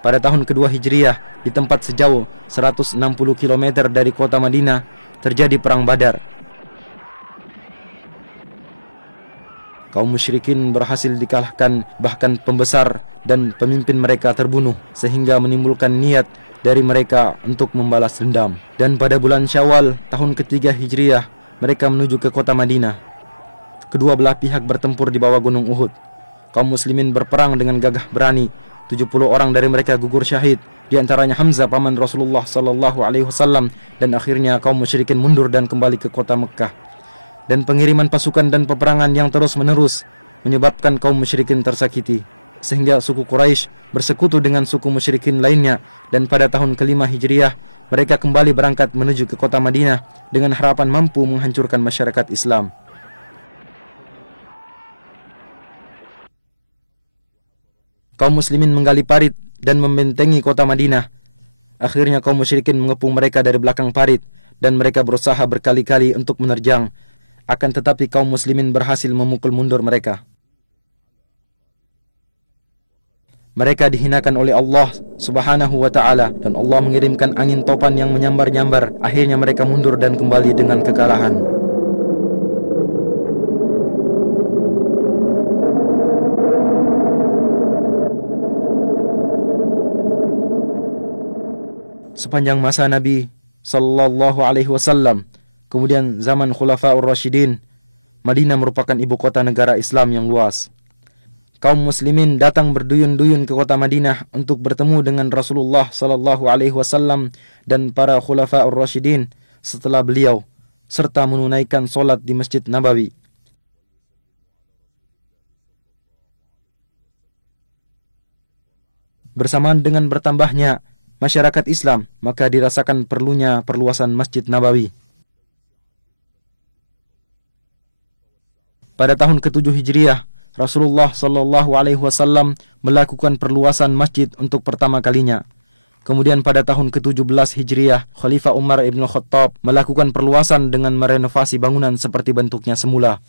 Pada tahun kedua Hijriyah, di tempat sejauh 160 km dari kota Madinah, terjadi perang Badar. Kaum musyrikin berhasil dikalahkan, bahkan pembesar dan pemimpin mereka terbunuh, sehingga menimbulkan niat dari mereka untuk membalas dendam. Dan pada bulan Syawal tahun ketiga Hijriyah, mereka menuju ke kota Madinah. Kedua belah pihak bertempur di bawah gunung Uhud. Kaum muslimin berperang dengan gagah berani. 70 orang dari mereka gugur syahid, di antaranya Hamzah paman Rasulullah sallallahu alaihi wasallam, dan akhirnya kaum musyrikin mundur dan kembali ke kota Mekkah. Dan pengiriman pasukan dan peperangan yang terus-menerus menyebabkan kaum musyrikin tersakiti, sehingga suku Quraisy bersekutu dengan suku musyrikin lainnya, dan pada tahun kelima Hijriyah mereka kembali berangkat menuju ke kota Madinah dengan harapan mampu menghancurkan masyarakat Islam. Kaum muslimin menggali parit dan membentengi kota Madinah. Akhirnya kaum musyrikin mengepung mereka dari belakang parit dan mereka berusaha berkali-kali untuk menerjang. Akan tetapi kaum muslimin berhasil memukul mundur mereka. Mereka dihinakan oleh Allah Subhanahu wa ta'ala dan Allah mengirimkan angin topan yang menyambar-nyambar. Akhirnya mereka mundur dan kembali dengan kekalahan. Sepanjang masa Nabi sallallahu alaihi wasallam, kemudian zaman Khulafaur Rasyidin, Madinah merupakan ibu kota negara Islam yang luas. Kaum muslimin datang berduyun-duyun ke kota Madinah untuk bertemu dengan Rasulullah sallallahu alaihi wasallam dan para Khulafaur Rasyidin setelah beliau, serta menunaikan solat di Masjid Nabawi. Bersamaan dengan bertambahnya masyarakat Islam, maka dirasakan perlunya perluasan Masjid Nabawi. Pada tahun ke-7 Hijriyah, Rasulullah sallallahu alaihi wasallam melakukan perluasan masjid untuk pertama kalinya. Kemudian pada tahun ke-17 Hijriyah, Khalifah Umar ibn Khattab melakukan perluasan dengan merenovasi bangunan seperti bentuknya semula.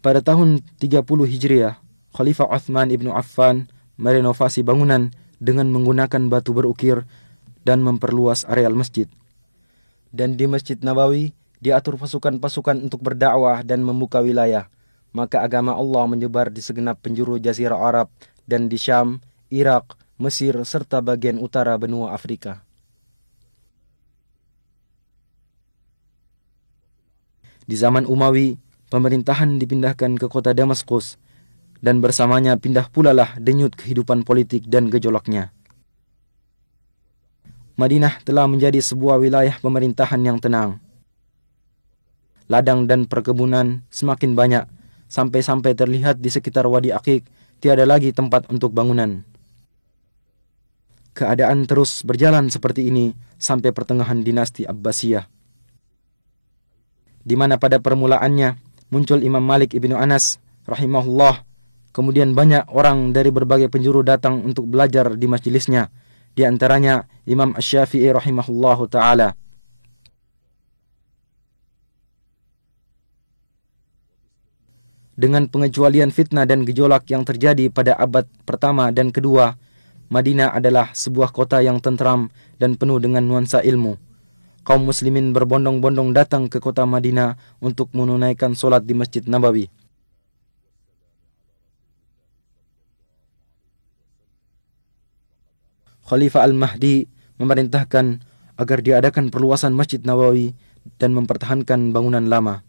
Pada tahun 30 Hijriyah, Khalifah Uthman ibn Affan merenovasi bangunan dengan menggunakan batu berukir dan memperluas areal masjid. Dan di Masjid Nabawi diatur pasukan-pasukan untuk berdakwah dan membuka wilayah. Maka agama Allah menyebar di segenap penjuru Jazirah Arab dan di Syam, Irak, Mesir serta bagian utara benua Afrika. Di zaman Umawi, pemerintahan dipindahkan ke kota Damaskus, dan bersamanya pindah pula lah denyut kehidupan politik dan gejolaknya. Madinah telah menjadi sebuah wilayah pemerintahan yang tenang. Ladang dan perkebunan semakin banyak, sampai-sampai terlihat di sekitar Wadi Aqiq tiada lagi tempat untuk bangunan. Keadaan terus berjalan seperti ini sampai pertengahan dinasti Abbasiyah, di mana pada permulaannya muncul Imam Malik ibnu Anas rahimahullah. Kemudian banyak orang dari berbagai penjuru datang untuk belajar di majelisnya, di antaranya Imam Asy-Syafi'i rahimahullahu ta'ala. Dengan pengecualian fitnah dan gejolak yang terjadi pada abad pertama dan kedua, Madinah adalah sebuah kota yang tentram dan penuh dengan nuansa ilmu. Kaum muslimin berbondong-bondong datang ke kota Madinah untuk menunaikan solat di Masjid Nabawi. Khalifah Al-Mahdi memerintahkan agar diadakan perluasan Masjid Nabawi dan mempertahankan bangunan lama.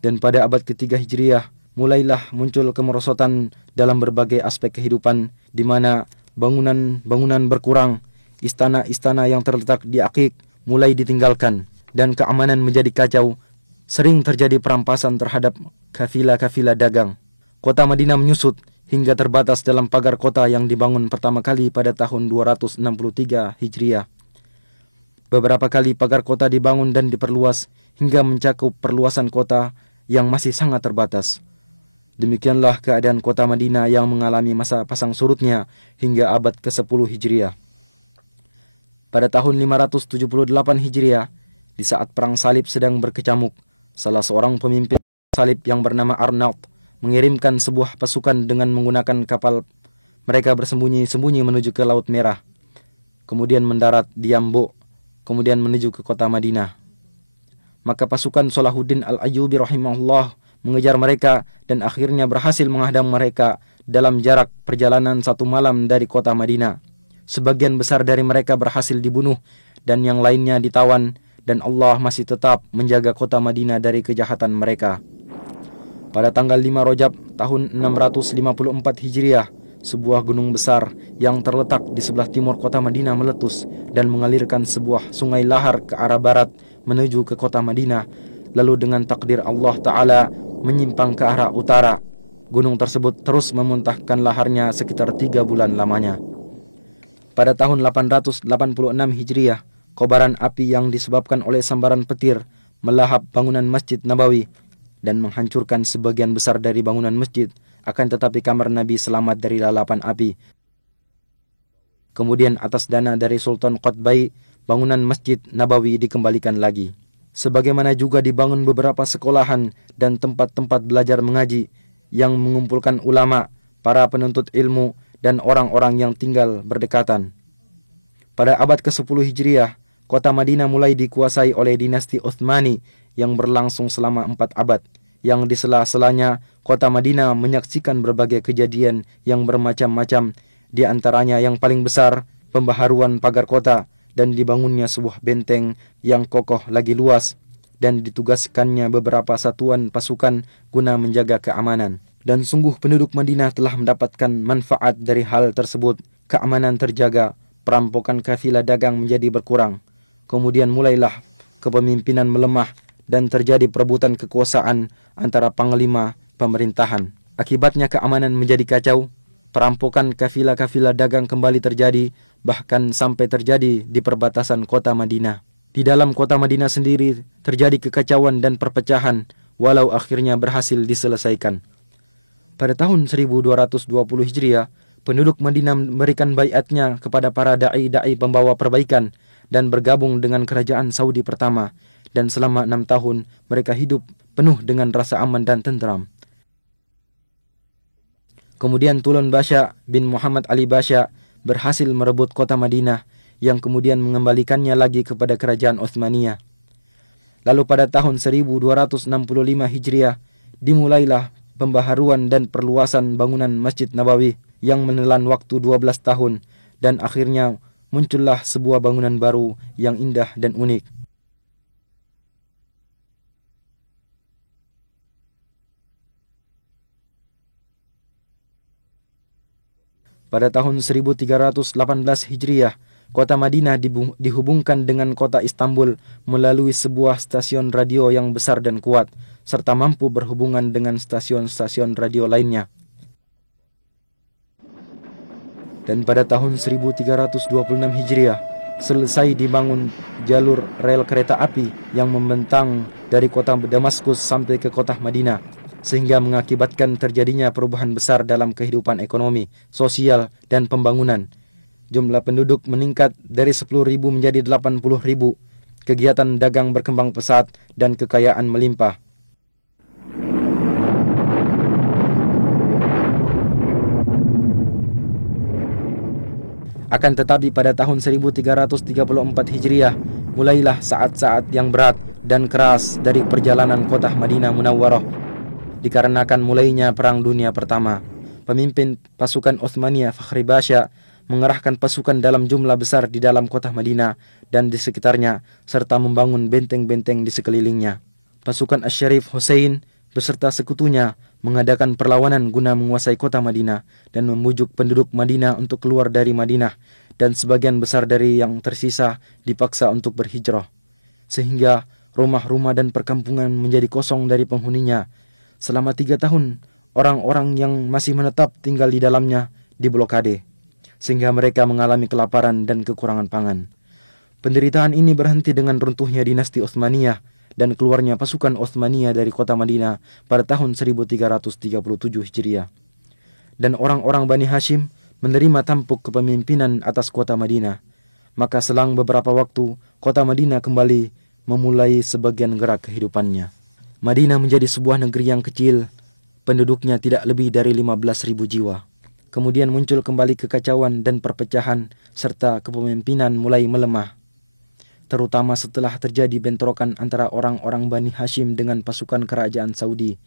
Dan pada abad ketiga Hijriyah, mulailah muncul kemerosotan dalam berbagai aspek kehidupan, di mana bangunan-bangunan berkurang, istana-istana yang terletak di Aqiq mulai ditinggalkan dan keamanan menjadi kacau. Sering terjadi perampasan terhadap kafilah-kafilah dagang. Kota Madinah menyusut hingga terbatas dalam pagar kota yang dibangun pertama kali pada tahun 263 Hijriah. Beberapa kali pagar kota dibangun dan diperluas hingga mencakup perluasan kota yang masih sangat terbatas. Demikianlah keadaan kota Madinah yang mengalami masa pasang surutnya hingga abad ke-10 Hijriah. Pada tahun 578 Hijriah, di saat perang salib sedang berkecamuk, salah seorang pemimpin salib yang bernama Arnaud mengirimkan sebuah pasukan dengan menggunakan kapal. Mereka bersembunyi-sembunyi menuju ke Laut Merah, kemudian mendarat di Yambo, kemudian menuju ke kota Madinah. Maka pasukan Salahuddin Al-Ayyubi rahimahullah mengejar mereka dan akhirnya berhasil menghadang mereka dalam jarak perjalanan 1 malam dari kota Madinah. Sebagian besar dari mereka berhasil dibunuh dan yang lainnya ditawan, dan Allah masih tetap menjaga kota Madinah dari kejahatan mereka. Pada tanggal 5 Rajab tahun 654 Hijriah, sebuah gunung besar yang terletak di sebelah timur kota Madinah meletus dan mengalirkan sebuah sungai lahar ke arah barat menuju ke kota Madinah. Lalu dengan takdir Allah Ta'ala menyimpang ke arah utara. Gunung tersebut terus memuntahkan laharnya sekitar 3 bulan lamanya. Pada tahun 886 Hijriah, kobaran api yang disebabkan oleh sambaran petir melahap bangunan Masjid Nabawi dan menghancurkan sebagian besar dari bangunan masjid. Akan tetapi kamar Nabi selamat dari lalapan api. Kemudian atas dana dari Sultan Qutbai, bangunan Masjid Nabawi dikembalikan lagi. Sebagaimana juga dibangun beberapa sekolahan dan tempat-tempat belajar mengaji yang mengumpulkan ulama, para penuntut ilmu, dan orang-orang yang tinggal berdekatan. Pada abad ke-10 Hijriah, kota Madinah mulai dikuasai oleh dinasti Utsmani yang berlangsung selama 4 abad. Yang di sela-selanya, kota Madinah menyaksikan berbagai kejadian yang bermacam-macam. Di antaranya yang paling besar, pembaharuan pagar kota dan dibangunnya sebuah benteng yang kokoh lagi luas, dan ditugaskannya beberapa satuan pasukan guna menjaga keamanan. Dan sungguh penduduk Madinah telah mendapatkan manfaat dari hal tersebut. Keamanan terjaga, perampokan kafilah dagang menjadi berkurang. Kemudian mulailah kepemimpinan melemah dan terjadi perebutan kekuasaan antara panglima pemerintahan. Akibatnya keamanan menjadi kacau, perampokan kafilah-kafilah dagang kembali terjadi, bahkan sampai terjadi di perbatasan kota Madinah. Di dalam kota Madinah sendiri terjadi kekacauan dan perpecahan, walau akhirnya berhasil diselesaikan. Pada tahun 1220 Hijriah, penduduk Madinah memberikan baiatnya kepada para da'i-da'i pembawa perbaikan dan bergabung dengan kerajaan Saudi pertama, dan selama 6 tahun mereka hidup penuh dengan rasa aman dan tentram. Kemudian Tulun Basha bin Muhammad Ali Basha berhasil merebut kota Madinah yang kemudian mengembalikannya lagi kepada kerajaan Utsmaniyah. Lalu pada tahun 1265 Hijriah dimulailah pembaharuan dan perluasan bangunan Masjid Nabawi yang menelan waktu 12 tahun, dan akhirnya muncullah sebuah bangunan baru yang indah dan unik. Pada tahun 1318 Hijriah, kota Madinah dihubungkan dengan kota Istanbul melalui sebuah stasiun radio yang besar dan kuat, serta mampu berhubungan dengan stasiun-stasiun radio lainnya. Dan pada tahun 1326 Hijriah, selesai dibangun jalur rel kereta api yang membentang dari kota Damaskus sampai ke kota Madinah, sehingga mengakibatkan terjadinya perubahan besar dalam kehidupan ekonomi, sosial, dan pembangunan. Jumlah penduduk meningkat dari 10.000 menjadi 80.000. Kegiatan dagang berkembang pesat dan kekayaan melimpah. Akan tetapi pada tahun 1334 Hijriah, mulailah saat-saat yang berat dan keras dari perjalanan kota Madinah Munawwarah, dikarenakan mulainya Perang Dunia Pertama. Pemimpin pasukan Utsmaniyah Fakhri Basha mengerahkan pasukan dalam jumlah besar di dalam kota Madinah dan di sekitarnya, serta membangun benteng-benteng di sekelilingnya. Pasukan Asy-Syarif Hussein beserta sekutunya mengadakan perlawanan guna menguasai kota Madinah dan membujuk penduduk Madinah untuk keluar dari Madinah dan sebagian besar dari yang tersisa dipaksa untuk berhijrah. Sehingga rumah-rumah dan perkampungan menjadi kosong dari penghuninya. Selama 3 tahun, orang-orang yang masih menetap tinggal di dalamnya diblokade, sehingga mereka mengalami kelaparan dan kekurangan pangan. Penderitaan ini berhenti dengan runtuhnya dinasti Utsmaniyah dan keluarnya pasukan Utsmaniyah dari kota Madinah pada tahun 1337 Hijriah. Dan orang-orang Bani Hashim menerima tampuk kepemimpinan atas kota Madinah. Maka selang beberapa waktu, kota Madinah kembali memulai sebagian gerak kehidupannya. Madinah menjadi sebuah negeri yang kecil, penduduknya tidak lebih dari 15.000 jiwa. Kemudian muncul kembali kekacauan dan perpecahan serta kepemimpinan mulai melemah. Terutama setelah terjadi bentrokan antara orang-orang Bani Hashim dengan pasukan kerajaan Saudi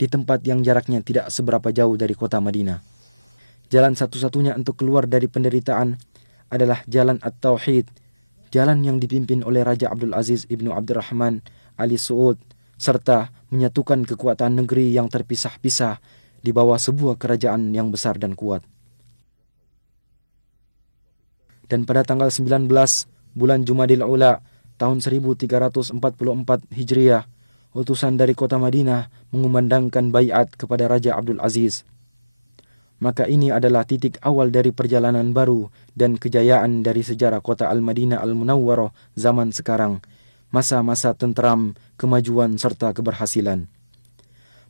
di tempat yang jaraknya tidak seberapa jauh dari kota Madinah. Jalan satu-satunya untuk keluar dari penderitaan adalah jalan At-Tauhid, jalan yang dipimpin oleh Raja Abdul Aziz Ibnu Abdurrahman Ali Saud, serta menyatukan kekuatan negeri yang terpisah-pisah di bawah sebuah kerajaan yang besar dan kuat. Dan pada tanggal 19 bulan Jumadil Ula tahun 1344 Hijriah, utusan dari kota Madinah mengumandangkan baiat kepada Raja Abdul Aziz. Maka ini adalah titik awal dari perjalanan baru dan kejayaan dari sejarah kota Al-Madinah Al-Munawwarah zaman sekarang, masa-masa tentram, kemajuan serta keberhasilan.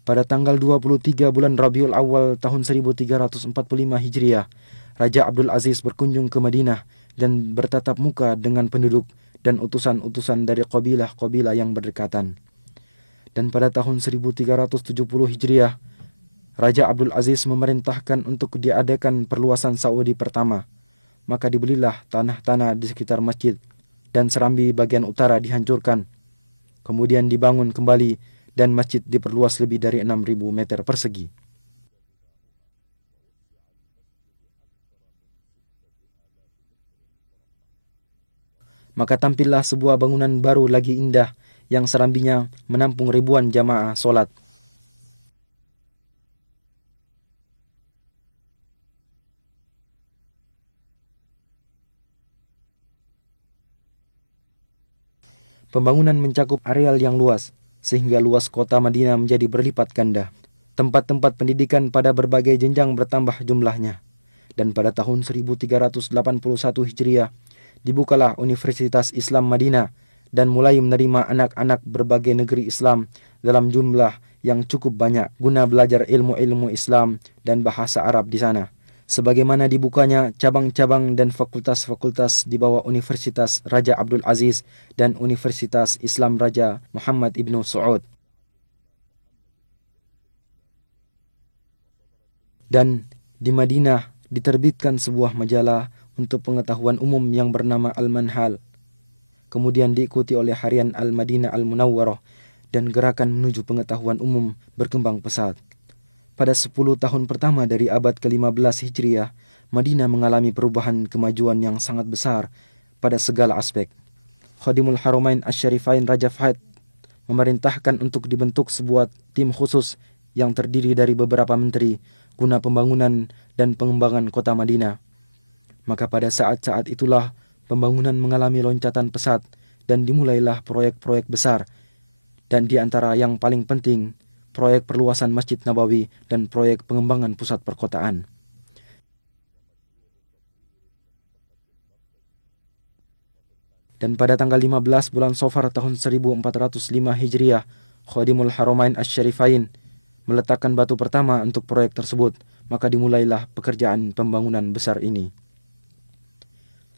Pada tanggal 23 bulan Rabiul Awal tahun 1345 Hijriah, Raja Abdul Aziz berkunjung ke Madinah dan bertatap muka dengan penduduk dan utusan-utusan dari kabilah-kabilah yang berdekatan. Dan pada tahun 1370 Hijriah, Raja Abdul Aziz memerintahkan untuk diadakan perluasan Saudi pertama. Maka dibelilah tanah-tanah di sekitar masjid dan serambi bagian utara dihancurkan. Kemudian dibangun kembali dan masjid diperluas lebih dari 6.000 meter persegi. Maka tampillah sebuah bangunan baru lagi indah yang serambinya menampung ribuan jamaah solat. Pembangunan mencakup areal yang luas, sehingga luas kota Madinah menjadi berlipat ganda. Tempat-tempat pendidikan pada berbagai jenjang bertambah jumlahnya. Dan pada tahun 1381 Hijriah, dibukalah Universitas Islam Madinah dan mulai menerima anak-anak berbagai negeri Islam dalam jumlah yang cukup banyak guna belajar ilmu-ilmu Islam dan bahasa Arab di sana. Sebagaimana dibukanya cabang-cabang dan fakultas-fakultas di bawah Universitas Raja Abdul Aziz dan Universitas Islam Raja Muhammad Ibnu Saud. Dan di Madinah diterbitkan sebuah majalah untuk pengetahuan umum yang bernama Al-Manhal. Kemudian diikuti oleh harian Al-Madinah Al-Munawwarah dan gerakan menuju pengetahuan umum berkembang pesat. Pada 10 tahun pertama dari abad ke-15 Hijriah, Madinah mengalami perubahan kemajuan yang sangat besar pada segala aspek. Khadimul Haramain Asy-Syarifain Raja Fahd memerintahkan untuk dibentuk sebuah tim khusus yang terdiri dari beberapa menteri guna pembangunan dan pengembangan kota Madinah. Maka pada saat-saat itulah pembangunan mengalami loncatan pesat dan dimulailah proyek-proyek besar, dan di antara yang paling penting, proyek perluasan Masjid Nabawi dan proyek pengembangan pusat perkotaan. Dan pada tanggal 15 bulan Safar tahun 1405 Hijriah, Khadimul Haramain Asy-Syarifain meletakkan batu pertama untuk proyek tersebut, maka dimulailah pekerjaan pembangunan besar ini.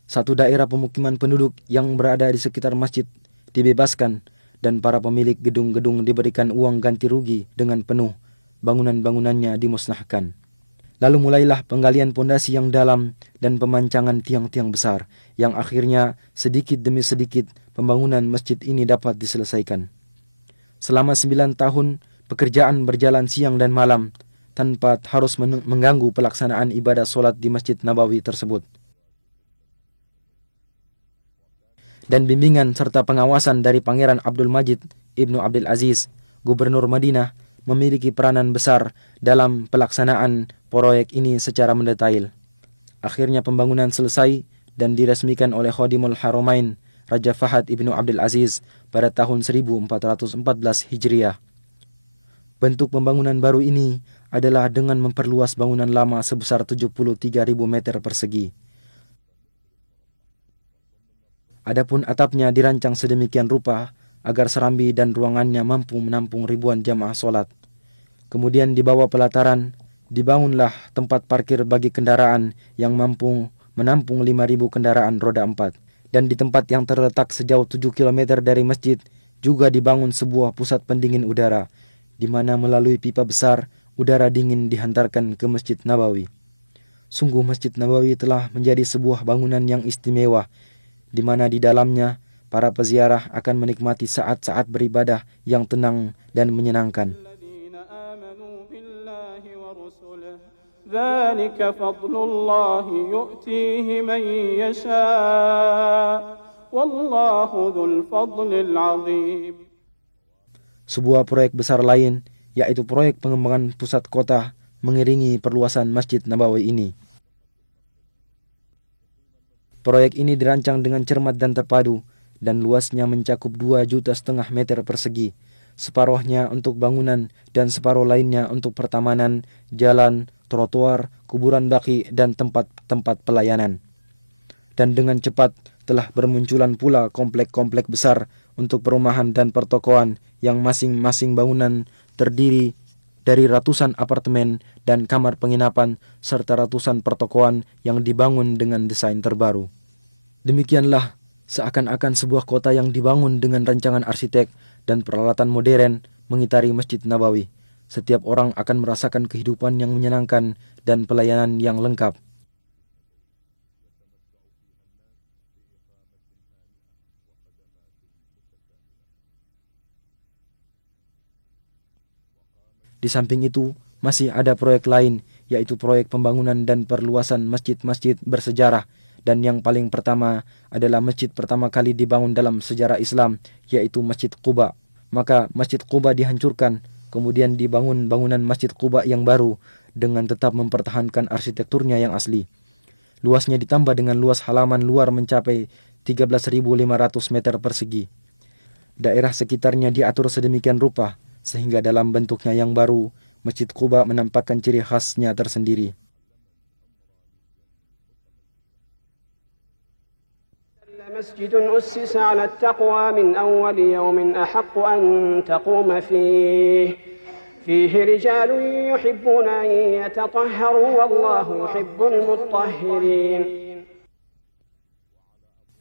Satu daerah pemukiman penduduk yang berada di sekitar masjid dibebaskan dan para pemilik gedung-gedung diberikan uang ganti rugi dengan penuh, bangunan-bangunannya dimusnahkan. Lalu mulailah penggalian pondasi yang dalam dan pemancangan tiang-tiang besar, yang akhirnya sedikit demi sedikit pembangunan masjid ini dapat diselesaikan. Selama 9 tahun, pekerjaan berjalan siang dan malam, tanpa harus mengganggu pelaksanaan ibadah solat di Masjid Nabawi tersebut. Dan bimbingan serta pengawasan dari Pangeran Abdul Majid Ibnu Abdul Aziz, Gubernur Madinah, memiliki peranan besar dalam pelaksanaan proyek ini secara mendetail. Akhirnya pembangunan selesai dan diresmikan oleh Khadimul Haramain Raja Fahad Ibnu Abdul Aziz pada tahun 1414 Hijriah. Bentuk pembangunan baru ini adalah dengan memperluas bangunan lama sebesar 73.000 meter persegi. Adapun atapnya dirancang sedemikian rupa agar serambi dan ruangannya mampu menampung ribuan jamaah solat. Kemudian di bawah pelataran dibangunlah tempat parkir bagi kendaraan yang mampu menampung 5.000 kendaraan roda 4. Dan di tempat yang terletak sejauh 7 km dari masjid juga dibangun sebuah pusat pendingin udara, di mana melalui pipa besar udara dingin dihantarkan ke Masjid Nabawi. Sungguh Masjid Nabawi telah menjadi sebuah bangunan yang istimewa, di mana di dalamnya para peziarah akan menikmati saat-saat beribadah yang tenang dan menyenangkan. ذلك فضل الله يؤتيه من يشاء والله ذو الفضل العظيم. Sebuah proyek besar lain, yaitu proyek pengembangan pusat kota, mengiringi perluasan Masjid Nabawi ini. Proyek ini dirancang dengan cermat dan terpadu, dan luasnya mencakup 2,5 juta meter persegi, separuhnya untuk bangunan dan separuh lainnya untuk pertamanan, jalan, trotoar, kuburan baki, dan tempat-tempat pelayanan. Dan dengan cepat telah bermunculan pula komplek-komplek besar untuk perumahan dan pertokoan yang masing-masing bangunan terdiri dari ratusan apartemen dan kamar penginapan serta ratusan pertokoan yang dibangun dengan desain terbaru. Demikianlah seakan-akan sebuah kota yang dibangun dengan rancangan arsitek dan peralatan modern mengitari Masjid Nabawi. Setiap orang akan merasakan kehidupan yang menyenangkan dan pelayanan yang lengkap. Di samping itu, masih ada proyek lain, yaitu proyek pembangunan dan perluasan masjid-masjid bersejarah, dan yang paling pertama adalah masjid pertama kali dibangun dalam sejarah Islam, yaitu Masjid Quba. Maka Masjid Quba dihancurkan, kemudian dibangun bangunan Masjid Quba yang baru dengan tetap mempertahankan arsitekturnya yang asli. Luasnya ditambah dengan luas halaman luar mencapai 13.500 meter persegi. Daerah sekitarnya diatur sedemikian rupa, sehingga dalam bentuknya yang baru, Masjid Quba menampakkan ciri khasnya tersendiri. مسجد أسس على التقوى من أول يوم أحق أن تقوم فيه رجال يحبون أن يتطهروا والله يحب المطهرين.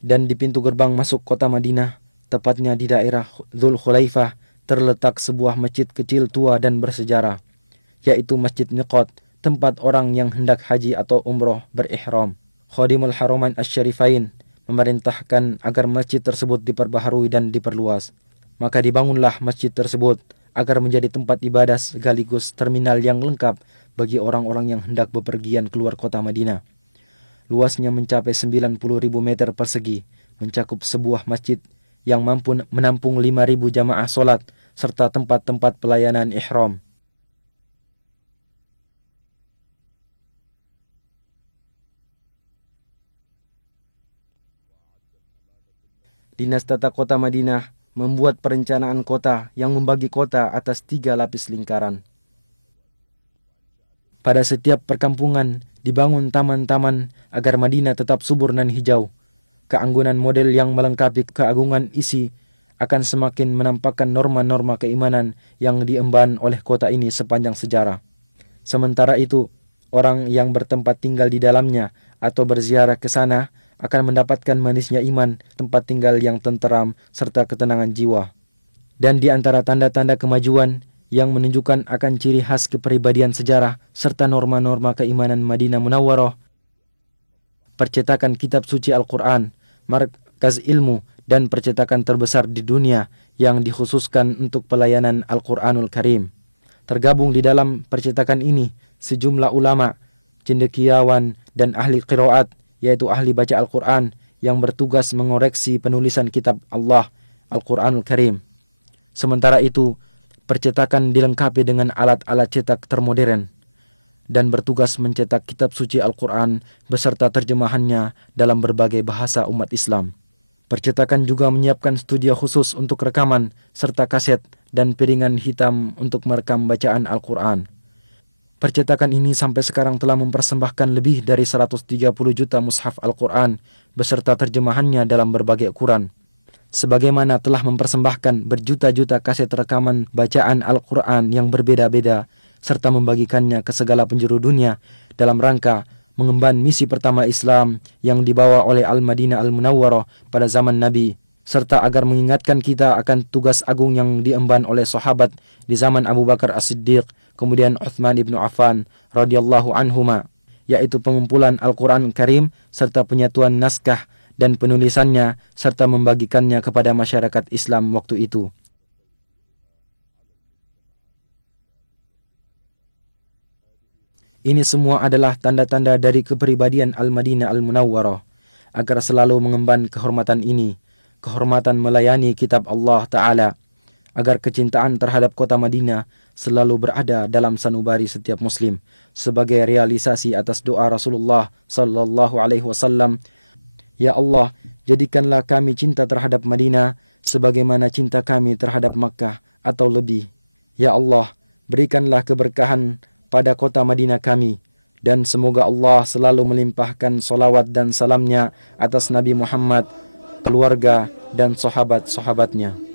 Dan di pintu gerbang masuk kota Madinah, tepatnya di daerah Dzul Khulaifah, terletak sebuah masjid kecil tua dan bersejarah, yaitu Masjid Miqat, tempat orang yang hendak haji atau umroh berihram. Khadimul Haramain Asy-Syarifain memerintahkan agar masjid tersebut diperbaharui dan diperluas. Maka dibangunlah masjid tersebut agar menjadi tempat ibadah sekaligus terminal yang lengkap bagi orang-orang yang hendak bepergian keluar kota Madinah. Luasnya mencapai 90.000 meter persegi, mencakup sebuah masjid yang mampu menampung 5.000 jamaah solat serta tempat-tempat pelayanan ihram. Dinas Tata Kota Madinah membuat perencanaan kota yang membagi kota atas 3 lapis lingkaran. Pada setiap perkampungan dibangun taman-taman agar Madinah tetap subur dan hijau. Keanggunan model yang melengkapi keagungan isi akan semakin menampakkan norma-norma keimanan yang diemban oleh kota ini sepanjang sejarah. Sementara itu, orang yang bertempat tinggal di dalamnya atau berziarah ke sana akan mendapatkan manisnya iman, tempat tinggal yang tenteram, serta ketenangan jiwa. Dan di antara tanda-tanda kemajuan yang menunjukkan akan ciri khas kepribadian sejarah serta norma-norma keimanan Madinah Munawwarah, percetakan kitab suci Al-Quran, markaz ilmu, dan percetakan terbesar di dunia yang dikhususkan untuk pelayanan Al-Quranul Karim. Tergabung di dalam percetakan ini sejumlah ulama, cendekiawan, dan ahli qiraat, yaitu ahli baca Al-Quran yang bertugas mengoreksi penulisan kitab Allah, Al-Quranul Karim. Sementara itu, percetakan dilengkapi dengan alat-alat cetak termodern. dan bertugas mencetak kitab suci Al-Quran beserta terjemahannya dalam berbagai bahasa umat Islam. Percetakan juga menyiapkan studio khusus untuk rekaman serta kaset dan piringan hitam untuk merekam bacaan Al-Quran. Percetakan ini sampai sekarang telah mempersembahkan lebih dari 130 juta mushaf Al-Quran beserta terjemahannya dalam berbagai ukuran. Sebagaimana telah mempersembahkan berjuta-juta kaset rekaman bacaan Al-Quran yang berbeda-beda serta membagikannya ke segala penjuru dunia dalam rangka mengemban misi pertama Islam yang dibawa oleh Al-Madinah Al-Munawwarah pada zaman Nabi, serta agar mengingatkan kita akan tugas agung yang diemban oleh sahabat di zaman Abu Bakar As-Siddiq, kemudian Uthman ibn Affan radhiyallahu anhuma, yaitu pengumpulan Al-Quran Karim serta penyatuan naskah dan penulisannya serta membagikannya kepada masyarakat Islam waktu itu. Ini semua adalah tanda-tanda dari kepribadian Al-Madinah Al-Munawwarah agar selalu mengemban kehormatan ini, kehormatan melayani kitab Allah Ta'ala, agar kecintaan terhadap kota Madinah selalu berada dalam sanubari setiap muslim sebagai realisasi atas doa Rasulullah sallallahu alaihi wasallam, "Ya Allah, jadikanlah kami cinta terhadap Madinah sebagaimana cinta kami terhadap Makkah atau lebih. Ya Allah, berikanlah keberkahan pada kota Madinah kami, dan semoga Allah selalu melimpahkan salawat dan salamnya atas Nabi Muhammad, keluarga dan sahabat-sahabatnya."